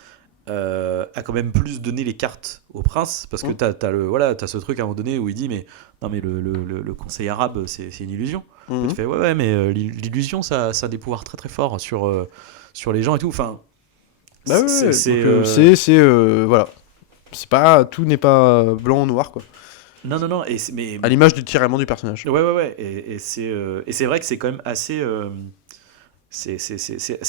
a quand même plus donné les cartes au prince. Parce que t'as ce truc à un moment donné où il dit mais non, mais le conseil arabe, c'est une illusion. Et tu fais ouais, mais l'illusion, ça a des pouvoirs très très forts sur les gens et tout. Enfin. Bah ouais, c'est voilà. C'est pas, tout n'est pas blanc ou noir quoi. Non, mais À l'image du tiraillement du personnage. ouais, et c'est vrai que c'est quand même assez c'est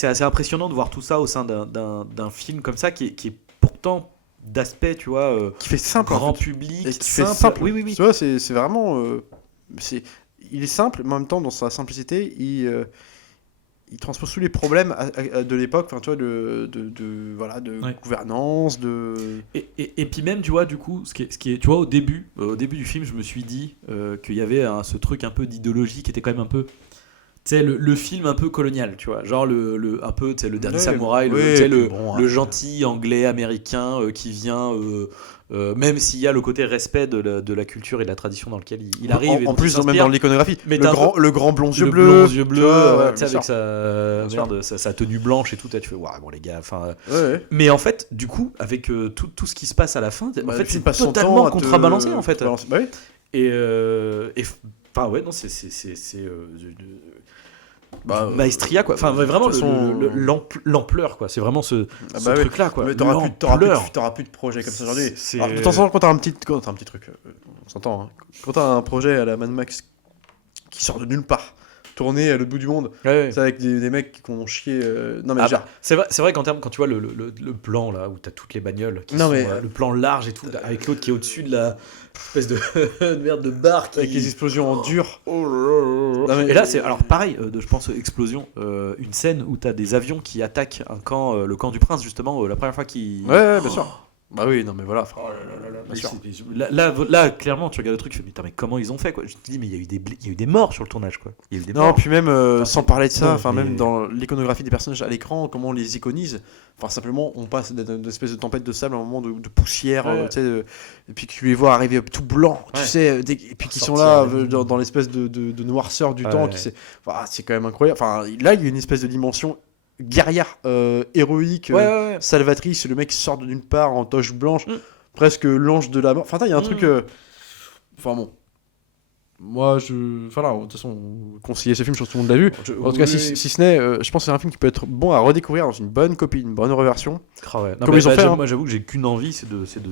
assez impressionnant de voir tout ça au sein d'un film comme ça qui est pourtant d'aspect, tu vois, Qui fait simple, grand en fait. public, Et qui fait simple. simple. Oui, oui, oui. Tu vois, c'est vraiment. Il est simple, mais en même temps, dans sa simplicité, il transpose tous les problèmes de l'époque, enfin, tu vois, voilà, de Ouais. gouvernance, Et puis même, tu vois, du coup, ce qui est, tu vois, au début du film, je me suis dit qu'il y avait ce truc un peu d'idéologie qui était quand même un peu, tu sais, le film un peu colonial, tu vois, genre un peu, tu sais, le dernier Ouais, samouraï, ouais, tu sais, puis bon, le gentil anglais américain qui vient, même s'il y a le côté respect de la culture et de la tradition dans lequel il arrive. et En dont il plus, même s'inspire. dans l'iconographie, Mais le t'as un grand blond yeux le bleus, blond yeux tu bleus, vois, ouais, tu sais, bien avec sûr. sa tenue blanche et tout, tu fais, ouais, bon les gars, enfin. Ouais. Mais en fait, du coup, avec tout ce qui se passe à la fin, en Bah, fait, le film c'est passe son totalement temps à te contrebalancé en fait. contrebalancer. Bah oui. Et enfin ouais, non, c'est Bah, maestria quoi. Enfin vraiment de toute façon, l'ampleur quoi. C'est vraiment ce Ah bah oui. truc là quoi. Mais t'auras plus de projet comme ça aujourd'hui. C'est- Alors, de temps en temps, quand t'as un petit truc, on s'entend, hein. Quand t'as un projet à la Mad Max qui sort de nulle part, tourné à l'autre bout du monde, Ouais. c'est avec des mecs qui ont chié. Non mais Ah genre, bah, c'est vrai quand tu vois le plan là où t'as toutes les bagnoles qui Non, sont, mais- le plan large et tout avec l'autre qui est au-dessus de la espèce de de merde de barre qui... avec les explosions en dur. Non, mais- Et là c'est alors pareil je pense explosion une scène où t'as des avions qui attaquent un camp le camp du prince justement la première fois qu'il Ouais, bien sûr. Bah oui, non mais voilà. Mais sûr. là, clairement, tu regardes le truc, tu fais, putain, mais comment ils ont fait quoi. Je te dis, mais il y a eu des morts sur le tournage quoi. Il y a eu des Non, morts. puis même sans parler de ça, non, enfin mais- même dans l'iconographie des personnages à l'écran, comment on les iconise. Enfin simplement, on passe d'une espèce de tempête de sable à un moment de poussière, Ouais. tu sais, et puis que tu les vois arriver tout blancs, tu Ouais. sais, et puis qui sont Sortir là de- dans l'espèce de noirceur du Ouais. temps, c'est quand même incroyable. Enfin là, il y a une espèce de dimension guerrière, héroïque, Ouais. salvatrice. Le mec qui sort d'une part en toche blanche, Mm. presque l'ange de la mort. Enfin, il y a un Mm. truc. Enfin bon. Moi, Enfin, de toute façon, conseiller ce film, je pense que tout le monde l'a vu. En tout cas, si ce n'est, je pense que c'est un film qui peut être bon à redécouvrir dans une bonne copie, une bonne reversion. Ah ouais. Non, Comme mais ils ont fait, hein. Moi, j'avoue que j'ai qu'une envie, c'est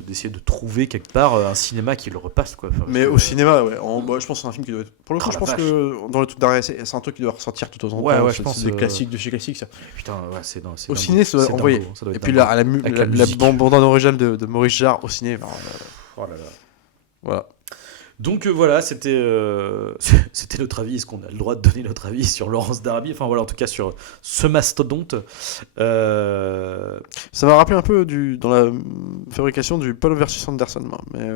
d'essayer de trouver quelque part un cinéma qui le repasse quoi. Enfin, Mais parce au que- cinéma, ouais. Je pense que c'est un film qui doit être. Pour le coup, Oh, je la pense vache. que dans le truc d'arrêt, c'est un truc qui doit ressortir tout autant. Ouais, je c'est pense, des classiques de chez classiques, ça. Putain, ouais, c'est Au dingo. ciné, ça doit C'est envoyer. dingo, ça doit Et être puis dingo. là, Avec la la musique. bande originale de Maurice Jarre au ciné. Oh là là. Voilà. Donc voilà, c'était notre avis. Est-ce qu'on a le droit de donner notre avis sur Laurence d'Arabie? Enfin voilà, en tout cas sur ce mastodonte. Ça m'a rappelé un peu dans la fabrication du Paul versus Anderson, moi. Mais,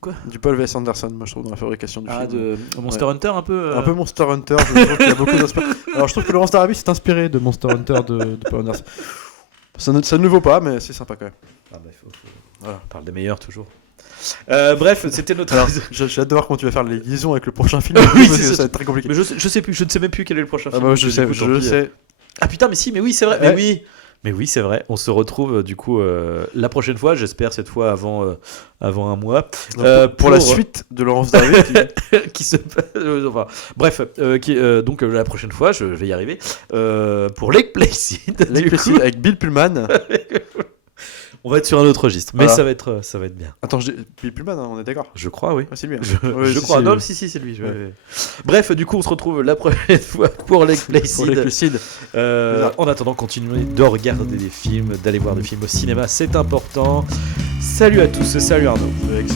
quoi Du Paul vs Anderson, moi, je trouve, dans la fabrication du film. De Monster Hunter un peu. Un peu Monster Hunter, je trouve qu'il y a beaucoup d'inspiration. Alors je trouve que Laurence d'Arabie s'est inspiré de Monster Hunter de Paul Anderson. Ça ne le vaut pas, mais c'est sympa quand même. Ah bah, faut... Voilà. On parle des meilleurs toujours. Bref, c'était notre. Alors, j'ai hâte de voir comment tu vas faire les liaisons avec le prochain film. Oui, parce que c'est ça. ça va être très compliqué. Mais je sais plus, je ne sais même plus quel est le prochain Ah film. bah, je Du sais, coup, tant je pis. sais. Ah putain, mais si, mais oui, c'est vrai. Ouais. Mais oui, c'est vrai. On se retrouve du coup la prochaine fois. J'espère cette fois avant un mois. Donc, pour la suite de Laurence d'Arabie, qui se enfin, bref, donc la prochaine fois, je vais y arriver. Pour Lake Placid, du coup, avec Bill Pullman. on va être sur un autre registre, mais Voilà. ça va être bien. Attends, Bill Pullman, hein, on est d'accord. Je crois, oui. Ouais, c'est lui. hein. Je Ouais, si, crois. si, Non, oui. si, c'est lui. Ouais. Bref, du coup, on se retrouve la prochaine fois pour Lake Placid. Pour les Placid. En attendant, continuez de regarder des films, d'aller voir des films au cinéma, c'est important. Salut à tous, salut Arnaud. Alex.